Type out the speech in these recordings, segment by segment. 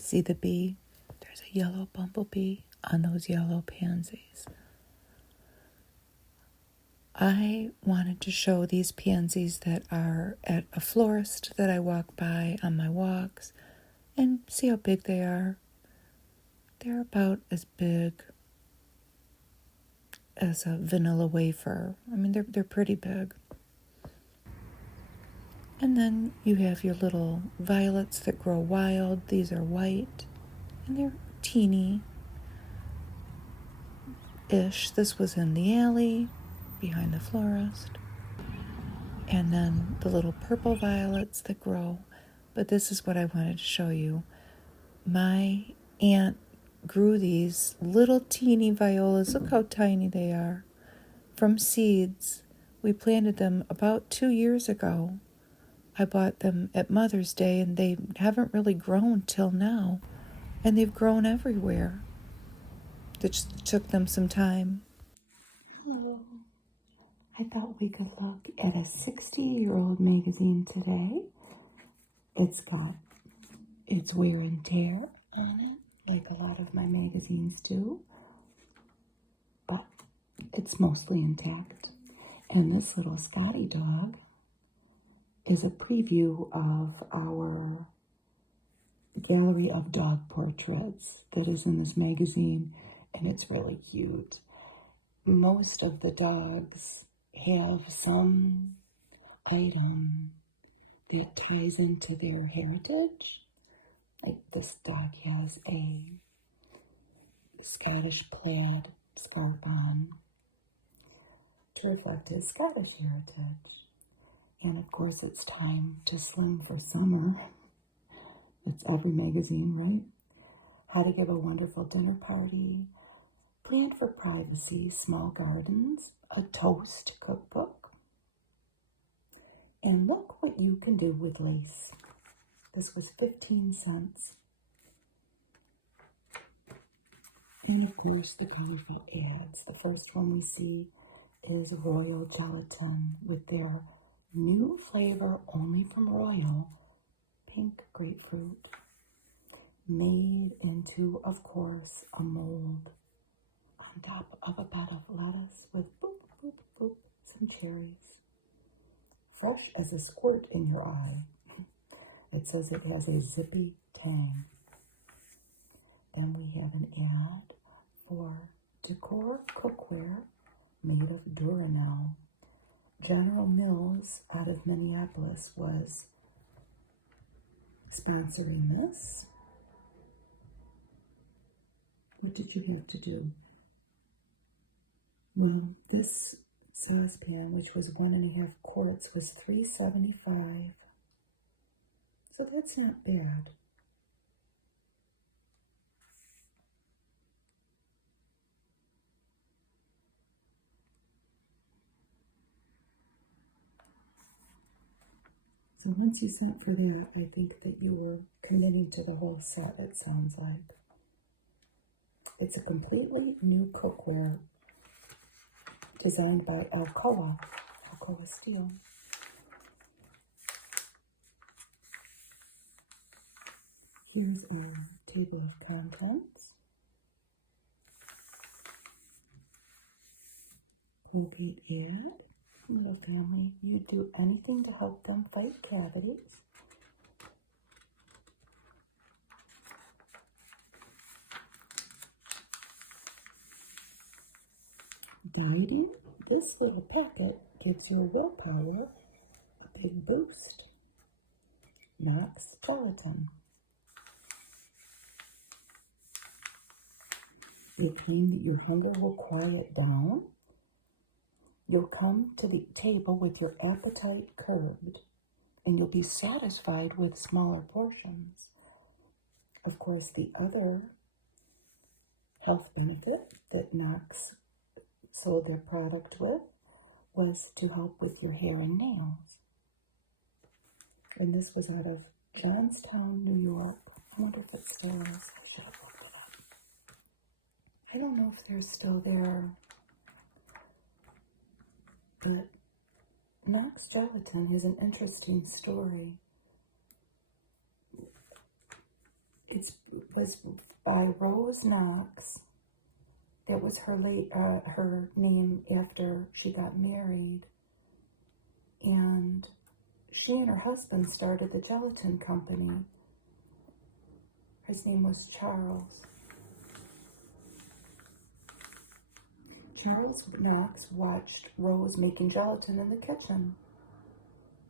See the bee? There's a yellow bumblebee on those yellow pansies. I wanted to show these pansies that are at a florist that I walk by on my walks and see how big they are. They're about as big as a vanilla wafer. I mean, they're pretty big. And then you have your little violets that grow wild. These are white, and they're teeny-ish. This was in the alley behind the florist. And then the little purple violets that grow. But this is what I wanted to show you. My aunt grew these little teeny violas. Look how tiny they are. From seeds. We planted them about 2 years ago. I bought them at Mother's Day, and they haven't really grown till now. And they've grown everywhere. It just took them some time. Hello. I thought we could look at a 60-year-old magazine today. It's got its wear and tear on it, like a lot of my magazines do. But it's mostly intact. And this little Scotty dog is a preview of our gallery of dog portraits that is in this magazine, and it's really cute. Most of the dogs have some item that ties into their heritage. Like this dog has a Scottish plaid scarf on to reflect his Scottish heritage. And of course, it's time to slim for summer. It's every magazine, right? How to give a wonderful dinner party, plan for privacy, small gardens, a toast cookbook. And look what you can do with lace. This was 15 cents. And of course, the colorful ads. The first one we see is Royal Gelatin with their new flavor only from Royal, pink grapefruit, made into, of course, a mold on top of a bed of lettuce with boop, boop, boop, some cherries. Fresh as a squirt in your eye. It says it has a zippy tang. Then we have an ad for decor cookware made of Duranel. General Mills out of Minneapolis was sponsoring this. What did you have to do? Well, this saucepan, which was 1.5 quarts, was $3.75. So that's not bad. So once you sent for that, I think that you were committing to the whole set, it sounds like. It's a completely new cookware designed by Alcoa Steel. Here's our table of contents. Colgate ad. Little family, you do anything to help them fight cavities. Dieting. This little packet gives your willpower a big boost. Knox Gelatin. They claim that your hunger will quiet down. You'll come to the table with your appetite curbed, and you'll be satisfied with smaller portions. Of course, the other health benefit that Knox sold their product with was to help with your hair and nails. And this was out of Johnstown, New York. I wonder if it still is. I should have looked it up. I don't know if they're still there. But Knox Gelatin has an interesting story. It's was by Rose Knox. That was her name after she got married. And she and her husband started the gelatin company. His name was Charles. Charles Knox watched Rose making gelatin in the kitchen.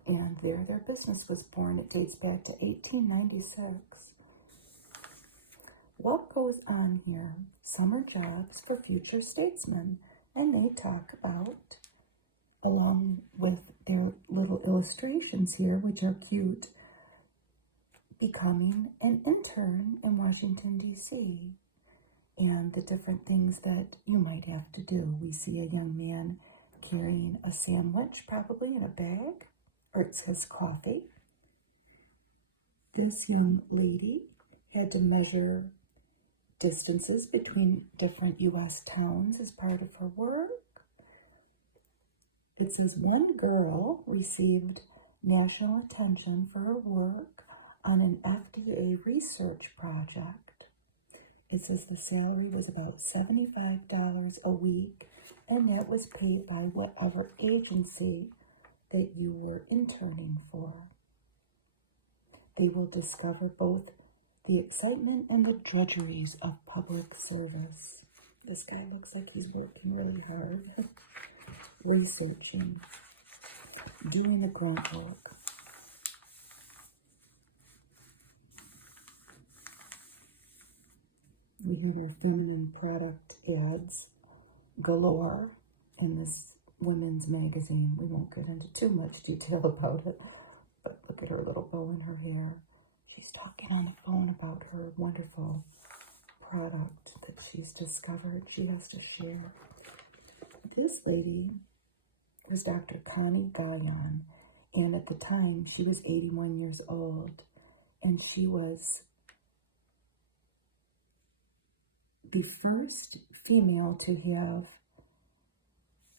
And there their business was born. It dates back to 1896. What goes on here? Summer jobs for future statesmen. And they talk about, along with their little illustrations here, which are cute, becoming an intern in Washington, D.C., and the different things that you might have to do. We see a young man carrying a sandwich, probably in a bag, or it says coffee. This young lady had to measure distances between different U.S. towns as part of her work. It says one girl received national attention for her work on an FDA research project. It says the salary was about $75 a week, and that was paid by whatever agency that you were interning for. They will discover both the excitement and the drudgeries of public service. This guy looks like he's working really hard, researching, doing the grunt work. We have our feminine product ads galore in this women's magazine. We won't get into too much detail about it, but look at her little bow in her hair. She's talking on the phone about her wonderful product that she's discovered she has to share. This lady was Dr. Connie Guyon, and at the time she was 81 years old, and she was the first female to have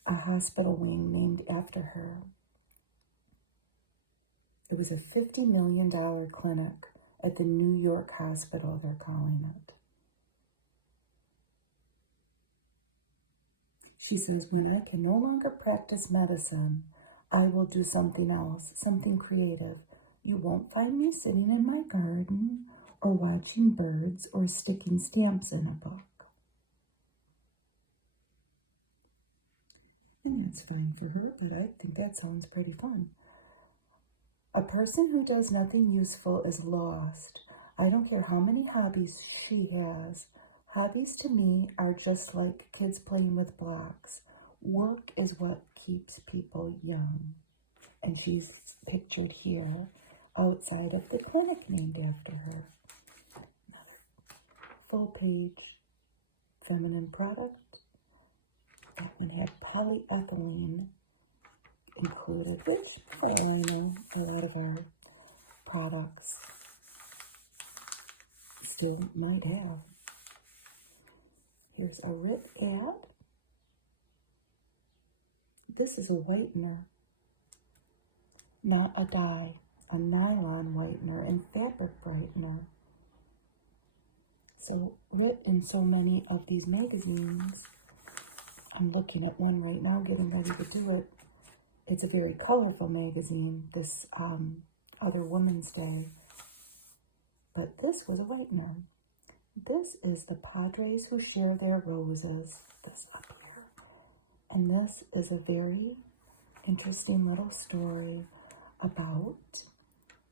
a hospital wing named after her. It was a $50 million clinic at the New York hospital, they're calling it. She says, when I can no longer practice medicine, I will do something else, something creative. You won't find me sitting in my garden or watching birds or sticking stamps in a book. And that's fine for her, but I think that sounds pretty fun. A person who does nothing useful is lost. I don't care how many hobbies she has. Hobbies to me are just like kids playing with blocks. Work is what keeps people young. And she's pictured here outside of the clinic named after her. Full page feminine product. That one had polyethylene included, which, I know a lot of our products still might have. Here's a RIP ad. This is a whitener, not a dye, a nylon whitener and fabric brightener. So RIP in so many of these magazines. I'm looking at one right now, getting ready to do it. It's a very colorful magazine, this other Women's Day. But this was a whitener. This is the Padres who share their roses, this up here. And this is a very interesting little story about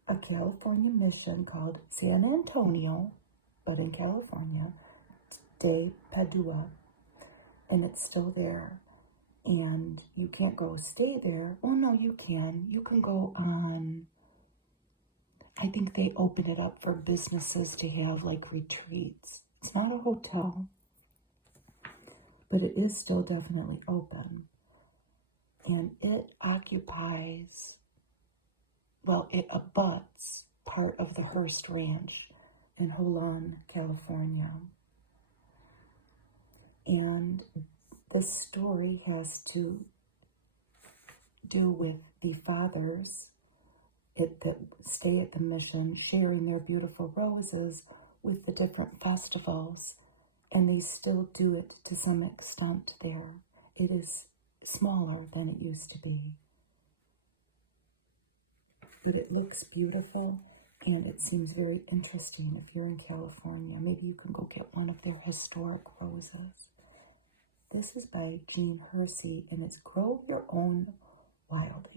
a California mission called San Antonio, but in California, de Padua. And it's still there. And you can't go stay there. Oh, no, you can. You can go on. I think they open it up for businesses to have like retreats. It's not a hotel, but it is still definitely open. And it occupies, well, it abuts part of the Hearst Ranch in Holon, California. And this story has to do with the fathers that stay at the mission, sharing their beautiful roses with the different festivals, and they still do it to some extent there. It is smaller than it used to be. But it looks beautiful, and it seems very interesting if you're in California. Maybe you can go get one of their historic roses. This is by Jean Hersey, and it's Grow Your Own Wildings.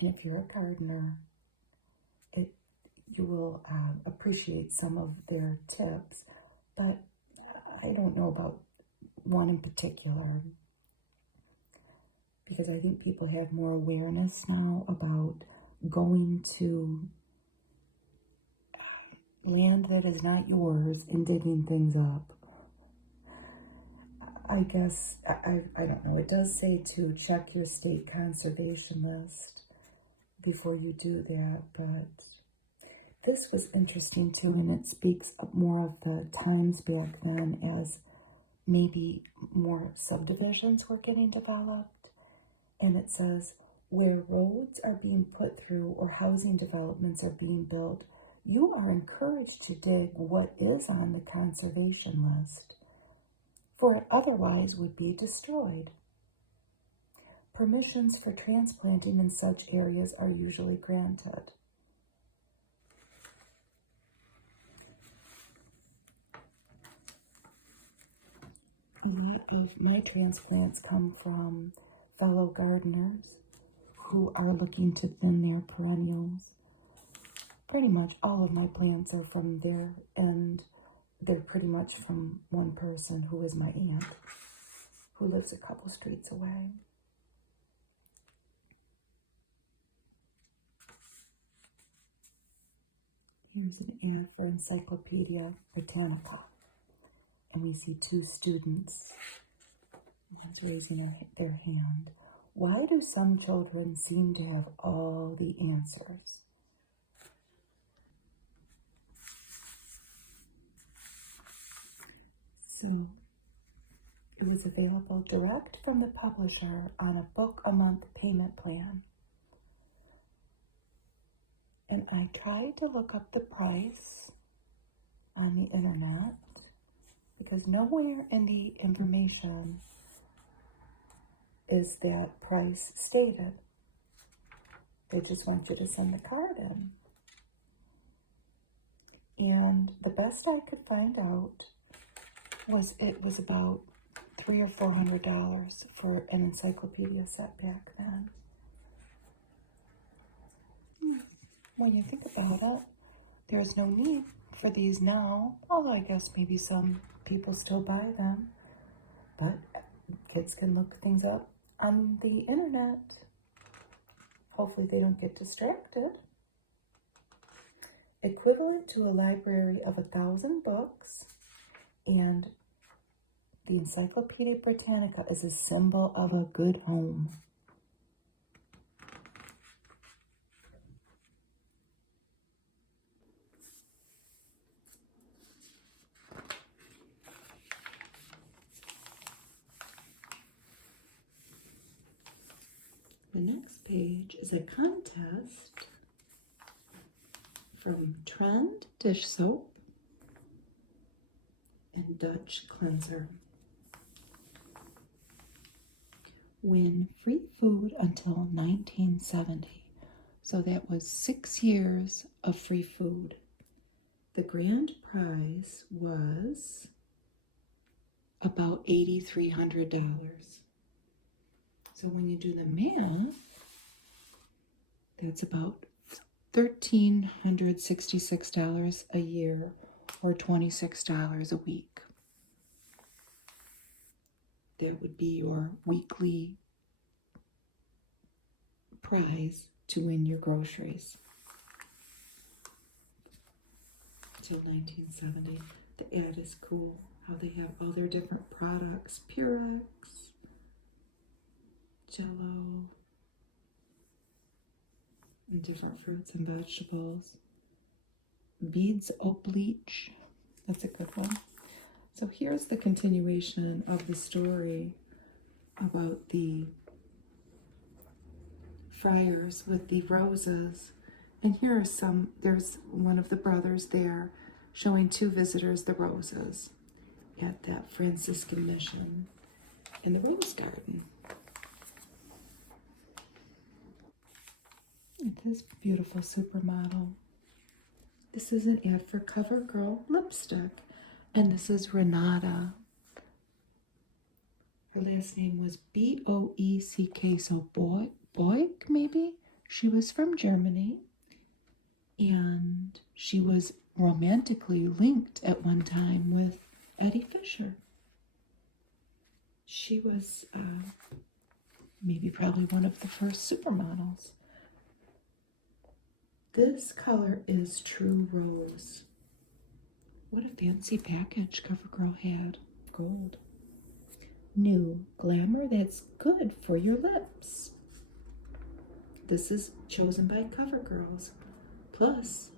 And if you're a gardener, you will appreciate some of their tips, but I don't know about one in particular, because I think people have more awareness now about going to land that is not yours and digging things up. I guess, I don't know, it does say to check your state conservation list before you do that, but this was interesting too, and it speaks more of the times back then as maybe more subdivisions were getting developed. And it says, where roads are being put through or housing developments are being built, you are encouraged to dig what is on the conservation list, for it otherwise would be destroyed. Permissions for transplanting in such areas are usually granted. If my transplants come from fellow gardeners who are looking to thin their perennials. Pretty much all of my plants are from there, and they're pretty much from one person who is my aunt, who lives a couple streets away. Here's an ad for Encyclopedia Britannica. And we see two students raising their hand. Why do some children seem to have all the answers? So, it was available direct from the publisher on a book-a-month payment plan. And I tried to look up the price on the internet, because nowhere in the information is that price stated. They just want you to send the card in. And the best I could find out was it was about $300 or $400 for an encyclopedia set back then. When you think about it, there's no need for these now, although I guess maybe some people still buy them, but kids can look things up on the internet. Hopefully they don't get distracted. Equivalent to a library of 1,000 books, and the Encyclopedia Britannica is a symbol of a good home. The next page is a contest from Trend Dish Soap and Dutch Cleanser. Win free food until 1970. So that was 6 years of free food. The grand prize was about $8,300. So when you do the math, that's about $1,366 a year, or $26 a week. That would be your weekly prize to win your groceries. Till 1970. The ad is cool, how they have all their different products. Purex, Jello, and different fruits and vegetables. Beads of bleach. That's a good one. So here's the continuation of the story about the friars with the roses And here are some, there's one of the brothers there showing two visitors the roses at that Franciscan mission in the rose garden. This beautiful supermodel. This is an ad for CoverGirl lipstick. And this is Renata. Her last name was B-O-E-C-K, so Boeck, maybe? She was from Germany. And she was romantically linked at one time with Eddie Fisher. She was maybe probably one of the first supermodels. This color is True Rose. What a fancy package CoverGirl had. Gold. New glamour that's good for your lips. This is chosen by CoverGirls. Plus,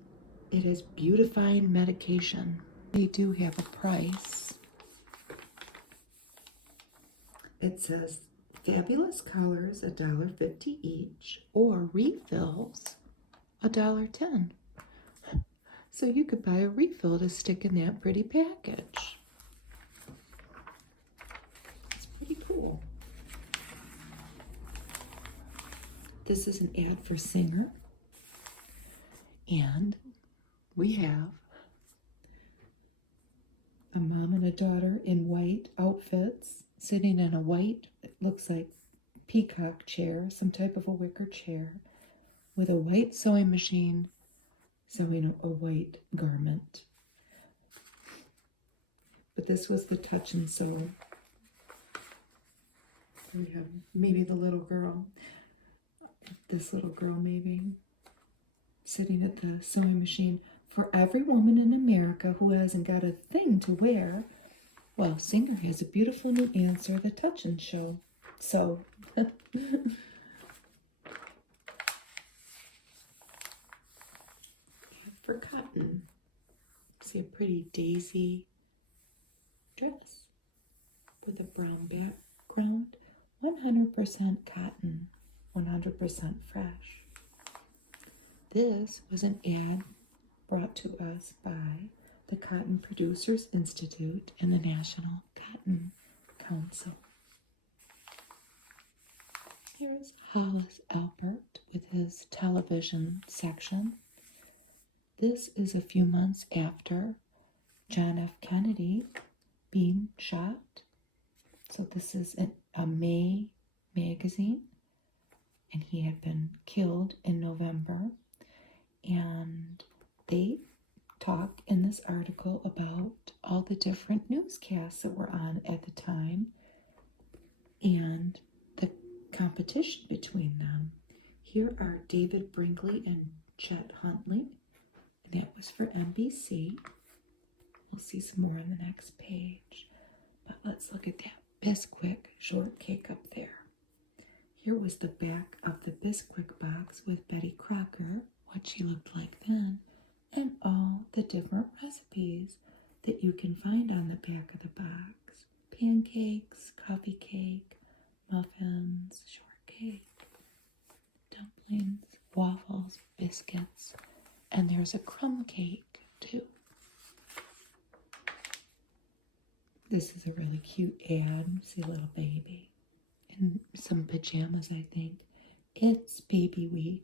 it has beautifying medication. They do have a price. It says fabulous colors, $1.50 each, or refills, $1.10. So you could buy a refill to stick in that pretty package. It's pretty cool. This is an ad for Singer. And we have a mom and a daughter in white outfits sitting in a white, it looks like peacock chair, some type of a wicker chair, with a white sewing machine sewing a white garment. But this was the touch and sew. We have maybe the little girl, this little girl maybe, sitting at the sewing machine. For every woman in America who hasn't got a thing to wear, well, Singer has a beautiful new answer, the touch and show. So, for cotton, see a pretty daisy dress with a brown background, 100% cotton, 100% fresh. This was an ad brought to us by the Cotton Producers Institute and the National Cotton Council. Here's Hollis Albert with his television section. This is a few months after John F. Kennedy being shot. So this is a May magazine, and he had been killed in November. And they talk in this article about all the different newscasts that were on at the time and the competition between them. Here are David Brinkley and Chet Huntley, and that was for NBC. We'll see some more on the next page. But let's look at that Bisquick shortcake up there. Here was the back of the Bisquick box with Betty Crocker, what she looked like then, and all the different recipes that you can find on the back of the box. Pancakes, coffee cake, muffins, shortcake, dumplings, waffles, biscuits, and there's a crumb cake too. This is a really cute ad. See a little baby in some pajamas, I think. It's baby week.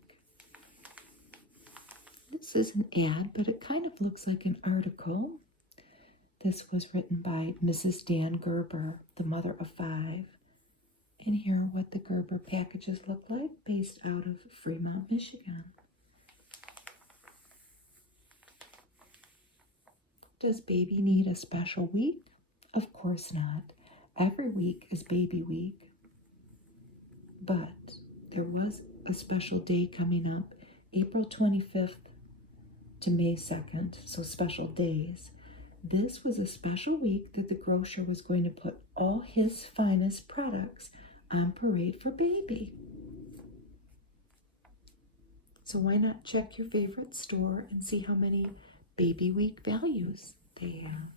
This is an ad, but it kind of looks like an article. This was written by Mrs. Dan Gerber, the mother of 5. And here are what the Gerber packages look like, based out of Fremont, Michigan. Does baby need a special week? Of course not. Every week is baby week. But there was a special day coming up, April 25th to May 2nd, so special days. This was a special week that the grocer was going to put all his finest products on parade for baby. So why not check your favorite store and see how many baby week values they have.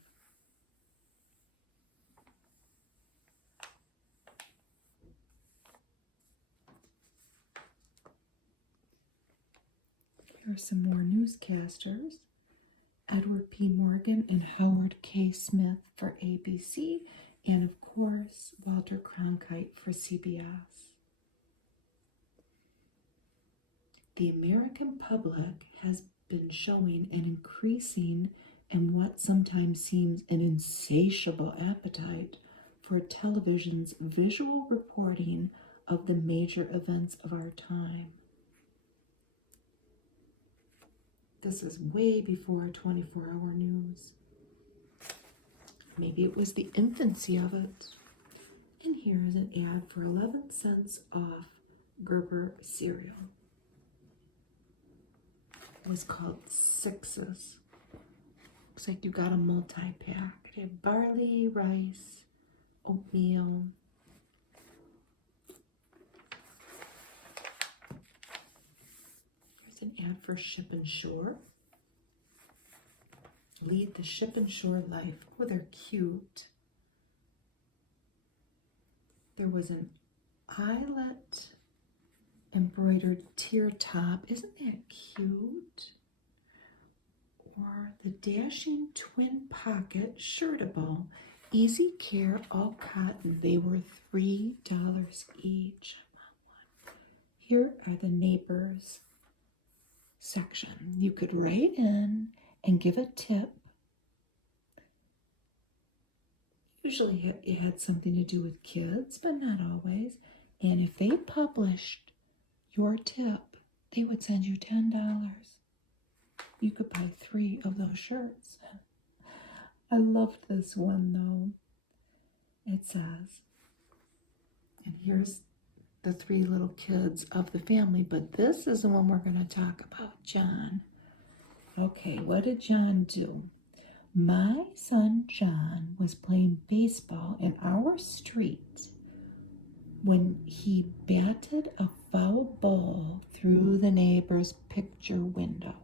Here are some more newscasters. Edward P. Morgan and Howard K. Smith for ABC, and of course, Walter Cronkite for CBS. The American public has been showing an increasing and what sometimes seems an insatiable appetite for television's visual reporting of the major events of our time. This is way before 24-hour news. Maybe it was the infancy of it. And here is an ad for 11 cents off Gerber cereal. It was called Sixes. Looks like you got a multi-pack. They have barley, rice, oatmeal. Here's an ad for Ship and Shore. Lead the Ship and Shore life. Oh, they're cute. There was an eyelet embroidered tear top. Isn't that cute? Or the dashing twin pocket shirtable. Easy care, all cotton. They were $3 each. Here are the neighbors section. You could write in and give a tip. Usually it had something to do with kids, but not always. And if they published your tip, they would send you $10. You could buy 3 of those shirts. I loved this one though. It says, and here's the 3 little kids of the family, but this is the one we're going to talk about, John. Okay, what did John do? My son John was playing baseball in our street when he batted a foul ball through the neighbor's picture window.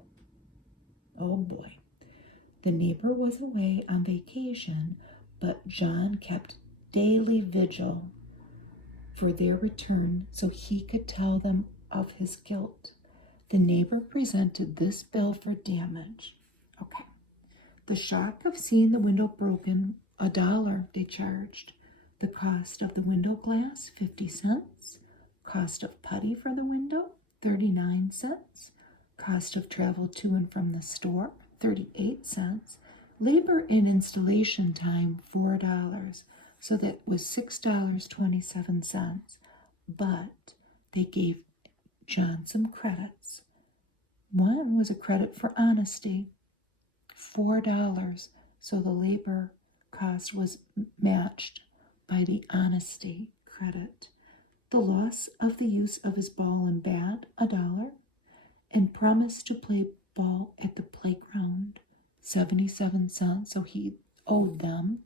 Oh boy. The neighbor was away on vacation, but John kept daily vigil for their return so he could tell them of his guilt. The neighbor presented this bill for damage. Okay. The shock of seeing the window broken, $1 they charged. The cost of the window glass, 50 cents. Cost of putty for the window, 39 cents. Cost of travel to and from the store, 38 cents. Labor and installation time, $4. So that was $6.27. But they gave John some credits. One was a credit for honesty, $4. So the labor cost was matched by the honesty credit. The loss of the use of his ball and bat, $1. And promise to play ball at the playground, 77 cents. So he owed them,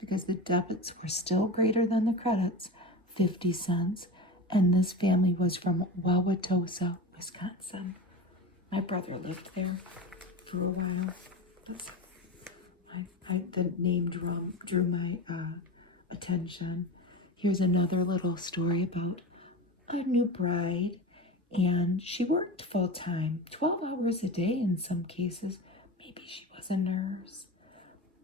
because the debits were still greater than the credits, 50 cents. And this family was from Wauwatosa, Wisconsin. My brother lived there for a while. The name drew my attention. Here's another little story about a new bride. And she worked full-time, 12 hours a day in some cases. Maybe she was a nurse.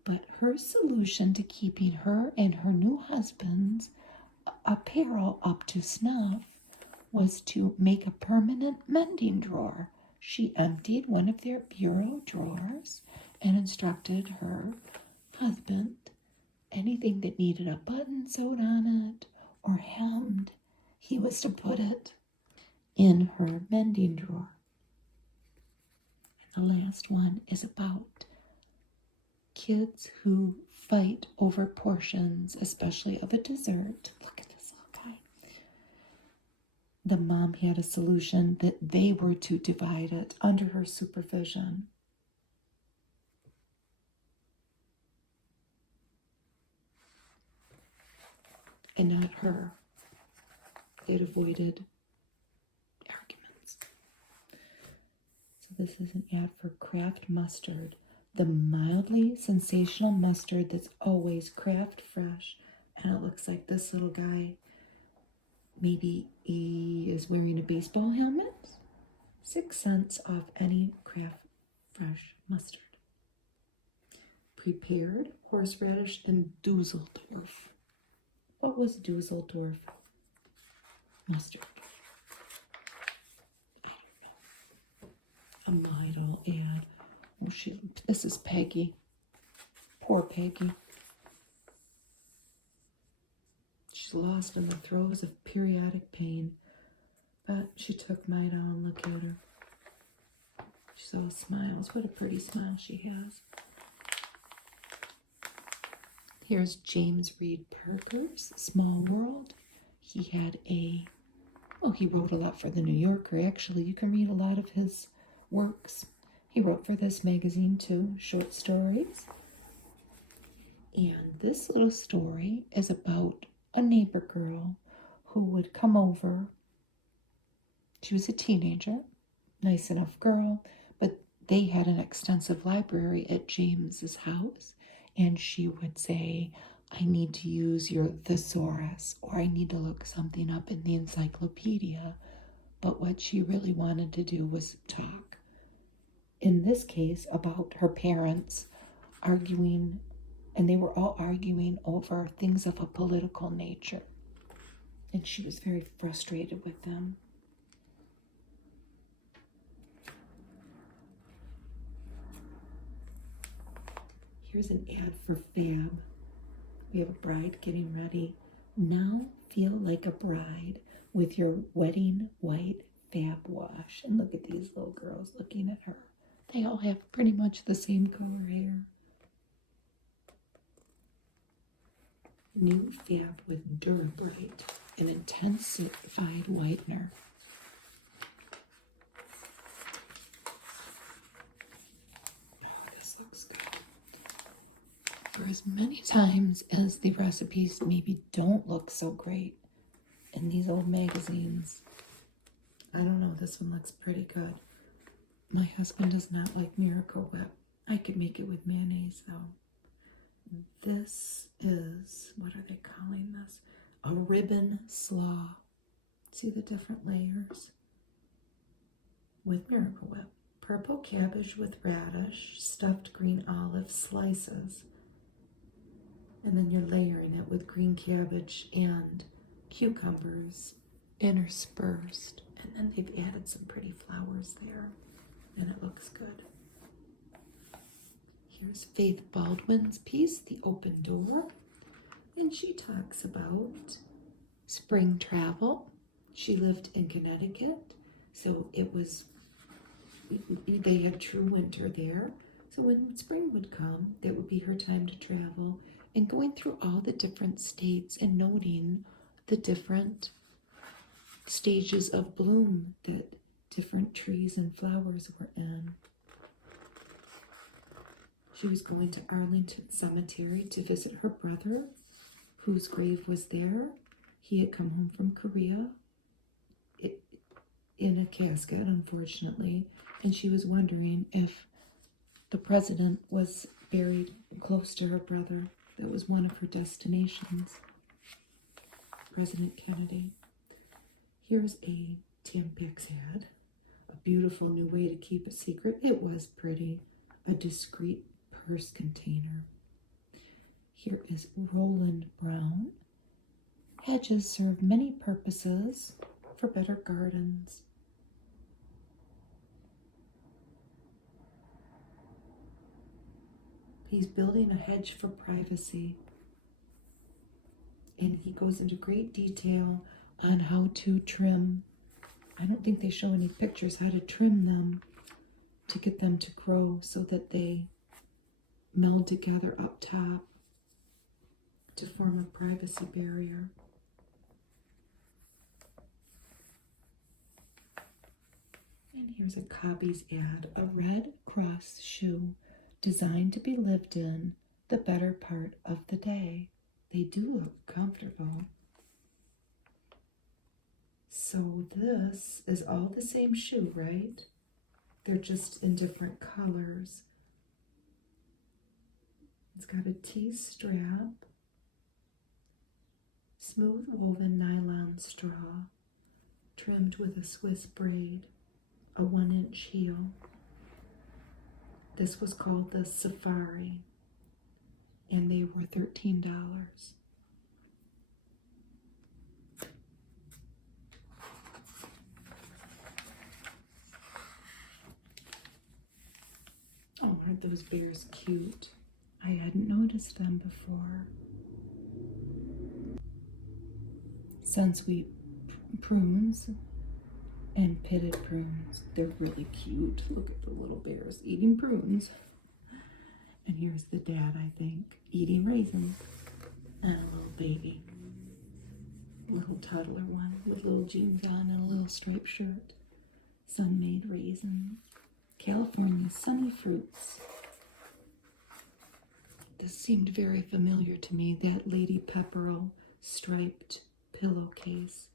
But her solution to keeping her and her new husband's apparel up to snuff was to make a permanent mending drawer. She emptied one of their bureau drawers and instructed her husband anything that needed a button sewed on it or hemmed, he was to put it in her mending drawer. And the last one is about kids who fight over portions, especially of a dessert. Look at this little guy. The mom had a solution that they were to divide it under her supervision. And not her. It avoided arguments. So this is an ad for Kraft mustard, the mildly sensational mustard that's always Kraft fresh. And it looks like this little guy, maybe he is wearing a baseball helmet. 6 cents off any Kraft fresh mustard. Prepared horseradish and Dusseldorf. What was Dusseldorf mustard? I don't know. A Midel ad. Oh, this is Peggy. Poor Peggy. She's lost in the throes of periodic pain, but she took Midel and look at her. She's all smiles. What a pretty smile she has. Here's James Reed Parker's Small World. He wrote a lot for the New Yorker. Actually, you can read a lot of his works. He wrote for this magazine too, short stories. And this little story is about a neighbor girl who would come over. She was a teenager, nice enough girl, but they had an extensive library at James's house. And she would say, I need to use your thesaurus, or I need to look something up in the encyclopedia. But what she really wanted to do was talk. In this case, about her parents arguing, and they were all arguing over things of a political nature. And she was very frustrated with them. Here's an ad for Fab. We have a bride getting ready. Now feel like a bride with your wedding white Fab wash. And look at these little girls looking at her. They all have pretty much the same color hair. New Fab with Durabright, an intensified whitener. Oh, this looks good. For as many times as the recipes maybe don't look so great in these old magazines, I don't know, this one looks pretty good. My husband does not like Miracle Whip. I could make it with mayonnaise though. This is, what are they calling this? A ribbon slaw. See the different layers? With Miracle Whip. Purple cabbage with radish, stuffed green olive slices. And then you're layering it with green cabbage and cucumbers interspersed. And then they've added some pretty flowers there. And it looks good. Here's Faith Baldwin's piece, The Open Door. And she talks about spring travel. She lived in Connecticut, so they had true winter there. So when spring would come, that would be her time to travel. And going through all the different states and noting the different stages of bloom that different trees and flowers were in. She was going to Arlington Cemetery to visit her brother, whose grave was there. He had come home from Korea in a casket, unfortunately, and she was wondering if the president was buried close to her brother. That was one of her destinations, President Kennedy. Here's a Tampax ad, a beautiful new way to keep a secret. It was pretty, a discreet purse container. Here is Roland Brown. Hedges serve many purposes for better gardens. He's building a hedge for privacy. And he goes into great detail on how to trim. I don't think they show any pictures how to trim them to get them to grow so that they meld together up top to form a privacy barrier. And here's a Cobby's ad, a Red Cross shoe designed to be lived in the better part of the day. They do look comfortable. So this is all the same shoe, right? They're just in different colors. It's got a T-strap, smooth woven nylon straw, trimmed with a Swiss braid. a 1-inch heel. This was called the Safari, and they were $13. Oh, aren't those bears cute? I hadn't noticed them before. Sunsweet prunes and pitted prunes. They're really cute. Look at the little bears eating prunes. And here's the dad, I think, eating raisins. And a little baby. Little toddler one with little jeans on and a little striped shirt. Sun-made raisins. California sunny fruits. This seemed very familiar to me, that Lady Pepperell striped pillowcase.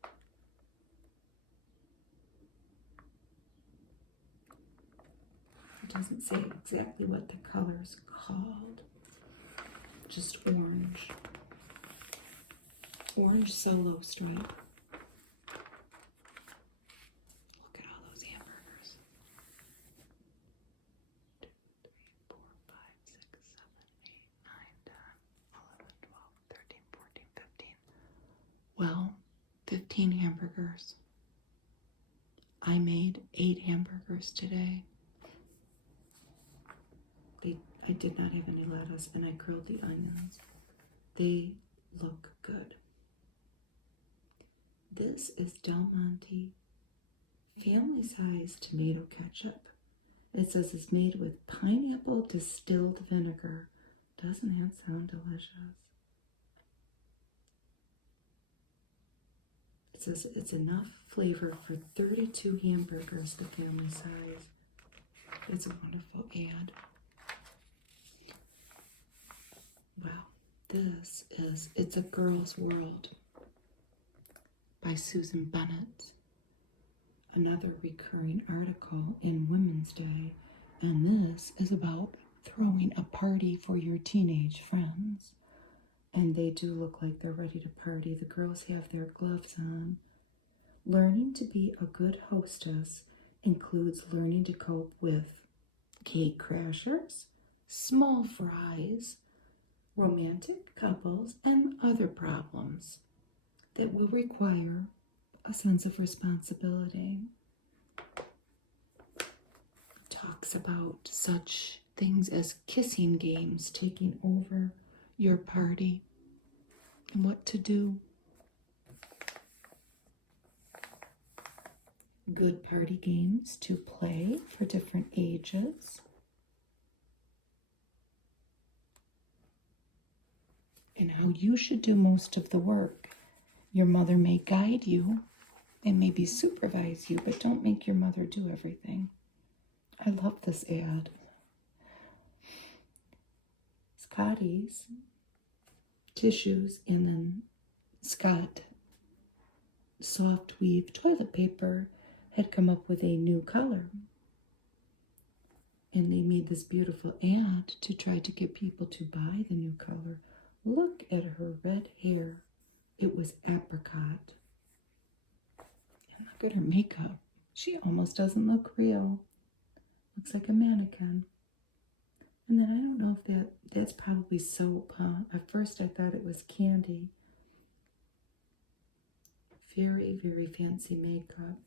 It doesn't say exactly what the color's called. Just orange. Orange solo stripe. Look at all those hamburgers. 2, 3, 4, 5, 6, 7, 8, 9, 10, 11, 12, 13, 14, 15. Well, 15 hamburgers. I made 8 hamburgers today. I did not have any lettuce, and I grilled the onions. They look good. This is Del Monte family-size tomato ketchup. It says it's made with pineapple distilled vinegar. Doesn't that sound delicious? It says it's enough flavor for 32 hamburgers, the family size. It's a wonderful ad. Wow, this is It's a Girl's World by Susan Bennett. Another recurring article in Women's Day, and this is about throwing a party for your teenage friends. And they do look like they're ready to party. The girls have their gloves on. Learning to be a good hostess includes learning to cope with cake crashers, small fries, romantic couples, and other problems that will require a sense of responsibility. Talks about such things as kissing games taking over your party and what to do. Good party games to play for different ages. And how you should do most of the work. Your mother may guide you and maybe supervise you, but don't make your mother do everything. I love this ad. Scotty's tissues, and then Scott soft weave toilet paper had come up with a new color. And they made this beautiful ad to try to get people to buy the new color. Look at her red hair. It was apricot. And look at her makeup. She almost doesn't look real. Looks like a mannequin. And then I don't know if that's probably soap, huh? At first I thought it was candy. Very, very fancy makeup.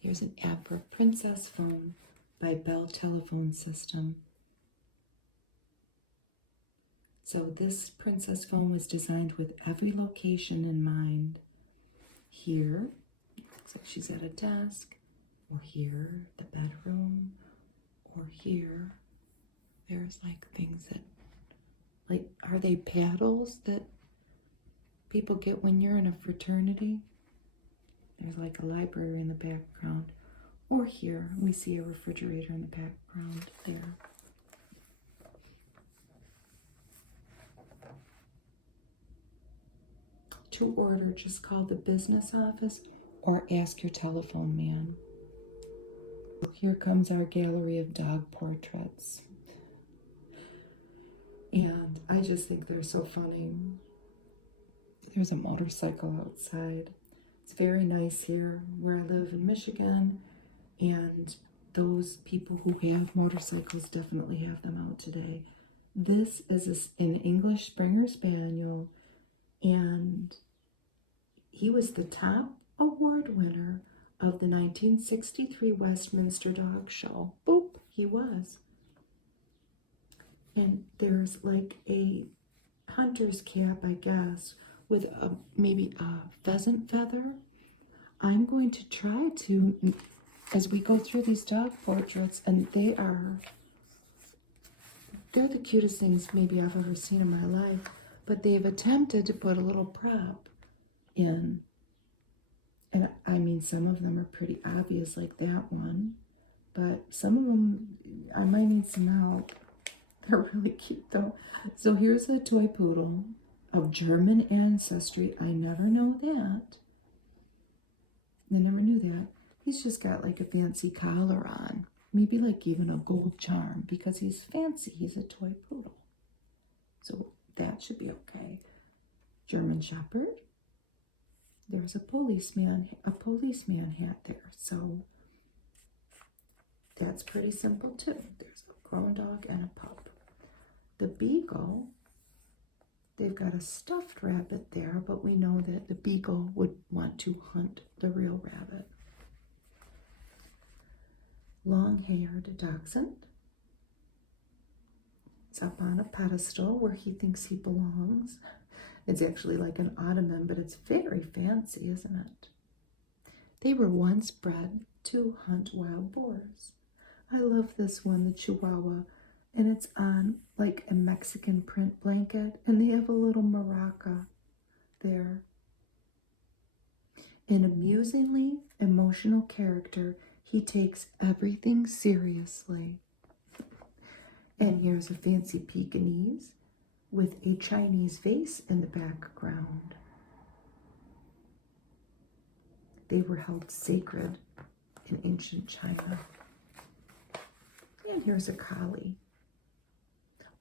Here's an ad for Princess Phone by Bell Telephone System. So this Princess Phone was designed with every location in mind. Here, looks like she's at a desk, or here, the bedroom, or here. There's like things that, like, are they paddles that people get when you're in a fraternity? There's like a library in the background. Or here, we see a refrigerator in the background there. To order, just call the business office or ask your telephone man. Here comes our gallery of dog portraits. And I just think they're so funny. There's a motorcycle outside. It's very nice here where I live in Michigan, and those people who have motorcycles definitely have them out today. This is an English Springer Spaniel, and he was the top award winner of the 1963 Westminster Dog Show. Boop, he was. And there's like a hunter's cap, I guess, with maybe a pheasant feather. I'm going to try to, as we go through these dog portraits, and they're the cutest things maybe I've ever seen in my life, but they've attempted to put a little prop in. And I mean, some of them are pretty obvious, like that one, but some of them, I might need some help. They're really cute though. So here's a toy poodle of German ancestry. I never know that. I never knew that. He's just got like a fancy collar on. Maybe like even a gold charm because he's fancy. He's a toy poodle. So that should be okay. German Shepherd. There's a policeman hat there. So that's pretty simple too. There's a grown dog and a pup. The beagle, they've got a stuffed rabbit there, but we know that the beagle would want to hunt the real rabbit. Long-haired dachshund. It's up on a pedestal where he thinks he belongs. It's actually like an ottoman, but it's very fancy, isn't it? They were once bred to hunt wild boars. I love this one, the Chihuahua, and it's on like a Mexican print blanket, and they have a little maraca there. An amusingly emotional character, he takes everything seriously. And here's a fancy Pekingese with a Chinese vase in the background. They were held sacred in ancient China. And here's a collie,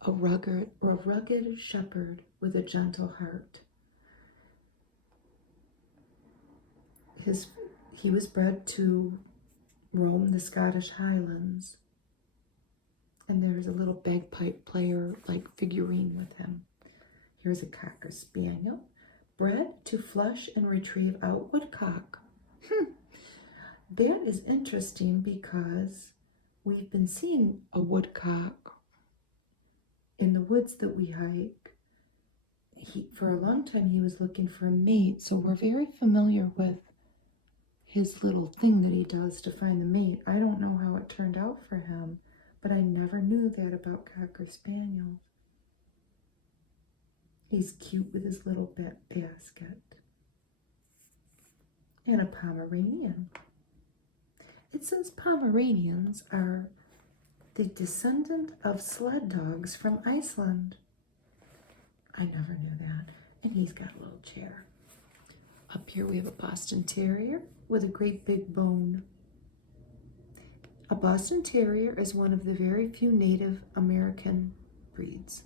a rugged shepherd with a gentle heart. He was bred to roam the Scottish Highlands. And there's a little bagpipe player like figurine with him. Here's a Cocker Spaniel, bred to flush and retrieve a woodcock. That is interesting because we've been seeing a woodcock in the woods that we hike. For a long time he was looking for a mate, so we're very familiar with his little thing that he does to find the mate. I don't know how it turned out for him, but I never knew that about Cocker Spaniels. He's cute with his little basket. And a Pomeranian. It says Pomeranians are the descendant of sled dogs from Iceland. I never knew that. And he's got a little chair. Up here we have a Boston Terrier with a great big bone. A Boston Terrier is one of the very few Native American breeds.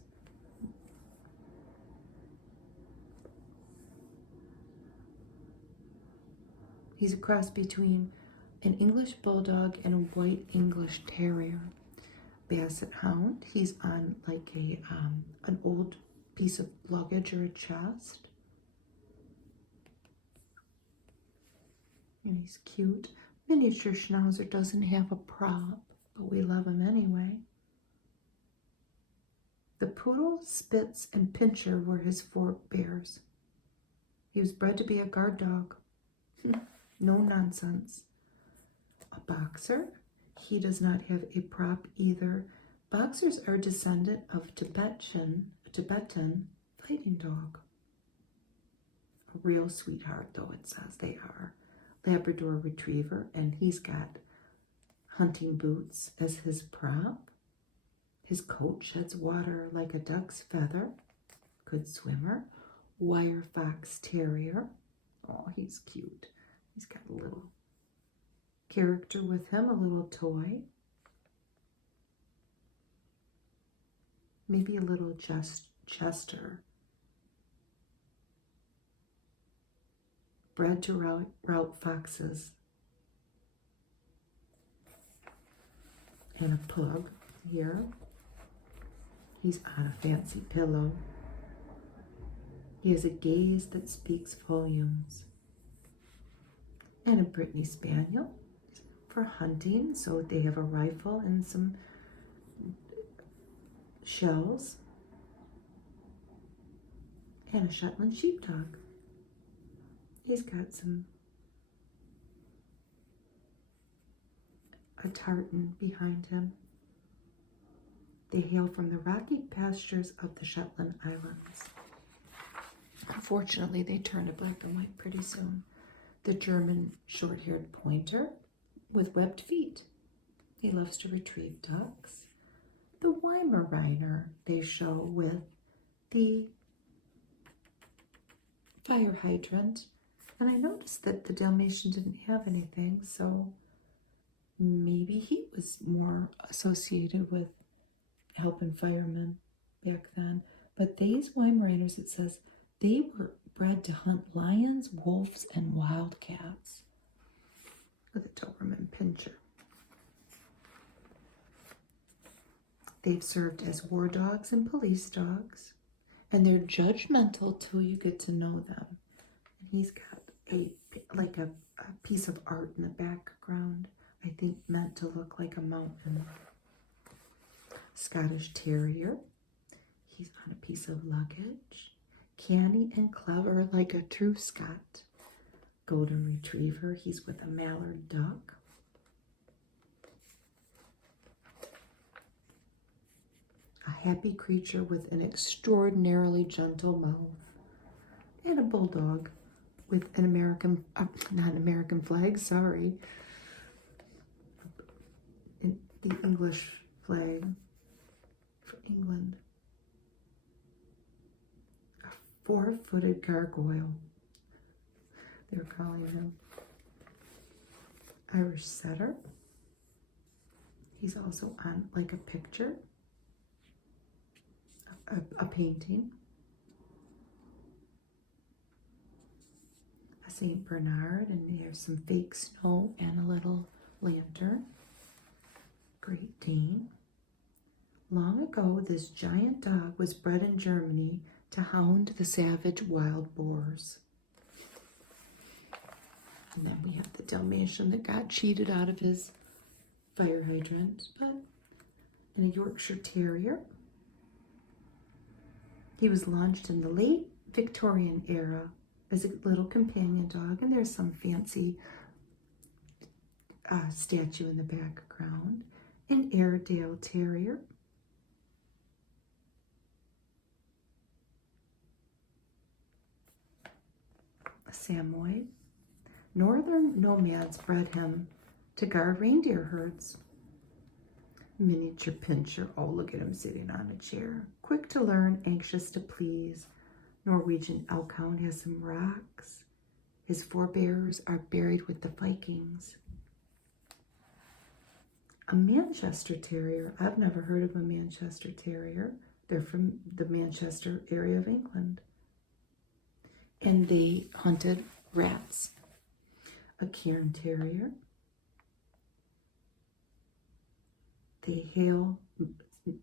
He's a cross between an English Bulldog and a White English Terrier. Basset Hound, he's on like an old piece of luggage or a chest. And he's cute. Miniature Schnauzer doesn't have a prop, but we love him anyway. The Poodle, Spitz, and Pinscher were his forebears. He was bred to be a guard dog. No nonsense. A Boxer, he does not have a prop either. Boxers are descendant of Tibetan fighting dog. A real sweetheart, though, it says they are. Labrador Retriever, and he's got hunting boots as his prop. His coat sheds water like a duck's feather. Good swimmer. Wire Fox Terrier. Oh, he's cute. He's got a little character with him, a little toy. maybe a little Chester. Bred to rout foxes. And a pug here. He's on a fancy pillow. He has a gaze that speaks volumes. And a Brittany Spaniel for hunting, so they have a rifle and some shells. And a Shetland sheepdog. He's got a tartan behind him. They hail from the rocky pastures of the Shetland Islands. Unfortunately, they turn to black and white pretty soon. The German short-haired pointer with webbed feet. He loves to retrieve ducks. The Weimaraner they show with the fire hydrant. And I noticed that the Dalmatian didn't have anything, so maybe he was more associated with helping firemen back then. But these Weimaraners, it says, they were bred to hunt lions, wolves, and wildcats. With a Doberman Pinscher. They've served as war dogs and police dogs. And they're judgmental till you get to know them. And he's got a piece of art in the background, I think meant to look like a mountain. Scottish Terrier. He's on a piece of luggage. Canny and clever like a true Scot. Golden Retriever. He's with a mallard duck. A happy creature with an extraordinarily gentle mouth. And a bulldog with an American, not an American flag, sorry. The English flag for England. A 4-footed gargoyle, they're calling him. Irish setter. He's also on like a picture, a painting. A St. Bernard, and there's some fake snow and a little lantern. Great Dane. Long ago, this giant dog was bred in Germany to hound the savage wild boars. And then we have the Dalmatian that got cheated out of his fire hydrant, and a Yorkshire Terrier. He was launched in the late Victorian era as a little companion dog, and there's some fancy statue in the background. An Airedale Terrier. A Samoyed. Northern nomads bred him to guard reindeer herds. Miniature Pinscher. Oh, look at him sitting on a chair. Quick to learn, anxious to please. Norwegian Elkhound has some rocks. His forebears are buried with the Vikings. A Manchester Terrier. I've never heard of a Manchester Terrier. They're from the Manchester area of England. And they hunted rats. A Cairn Terrier. They hail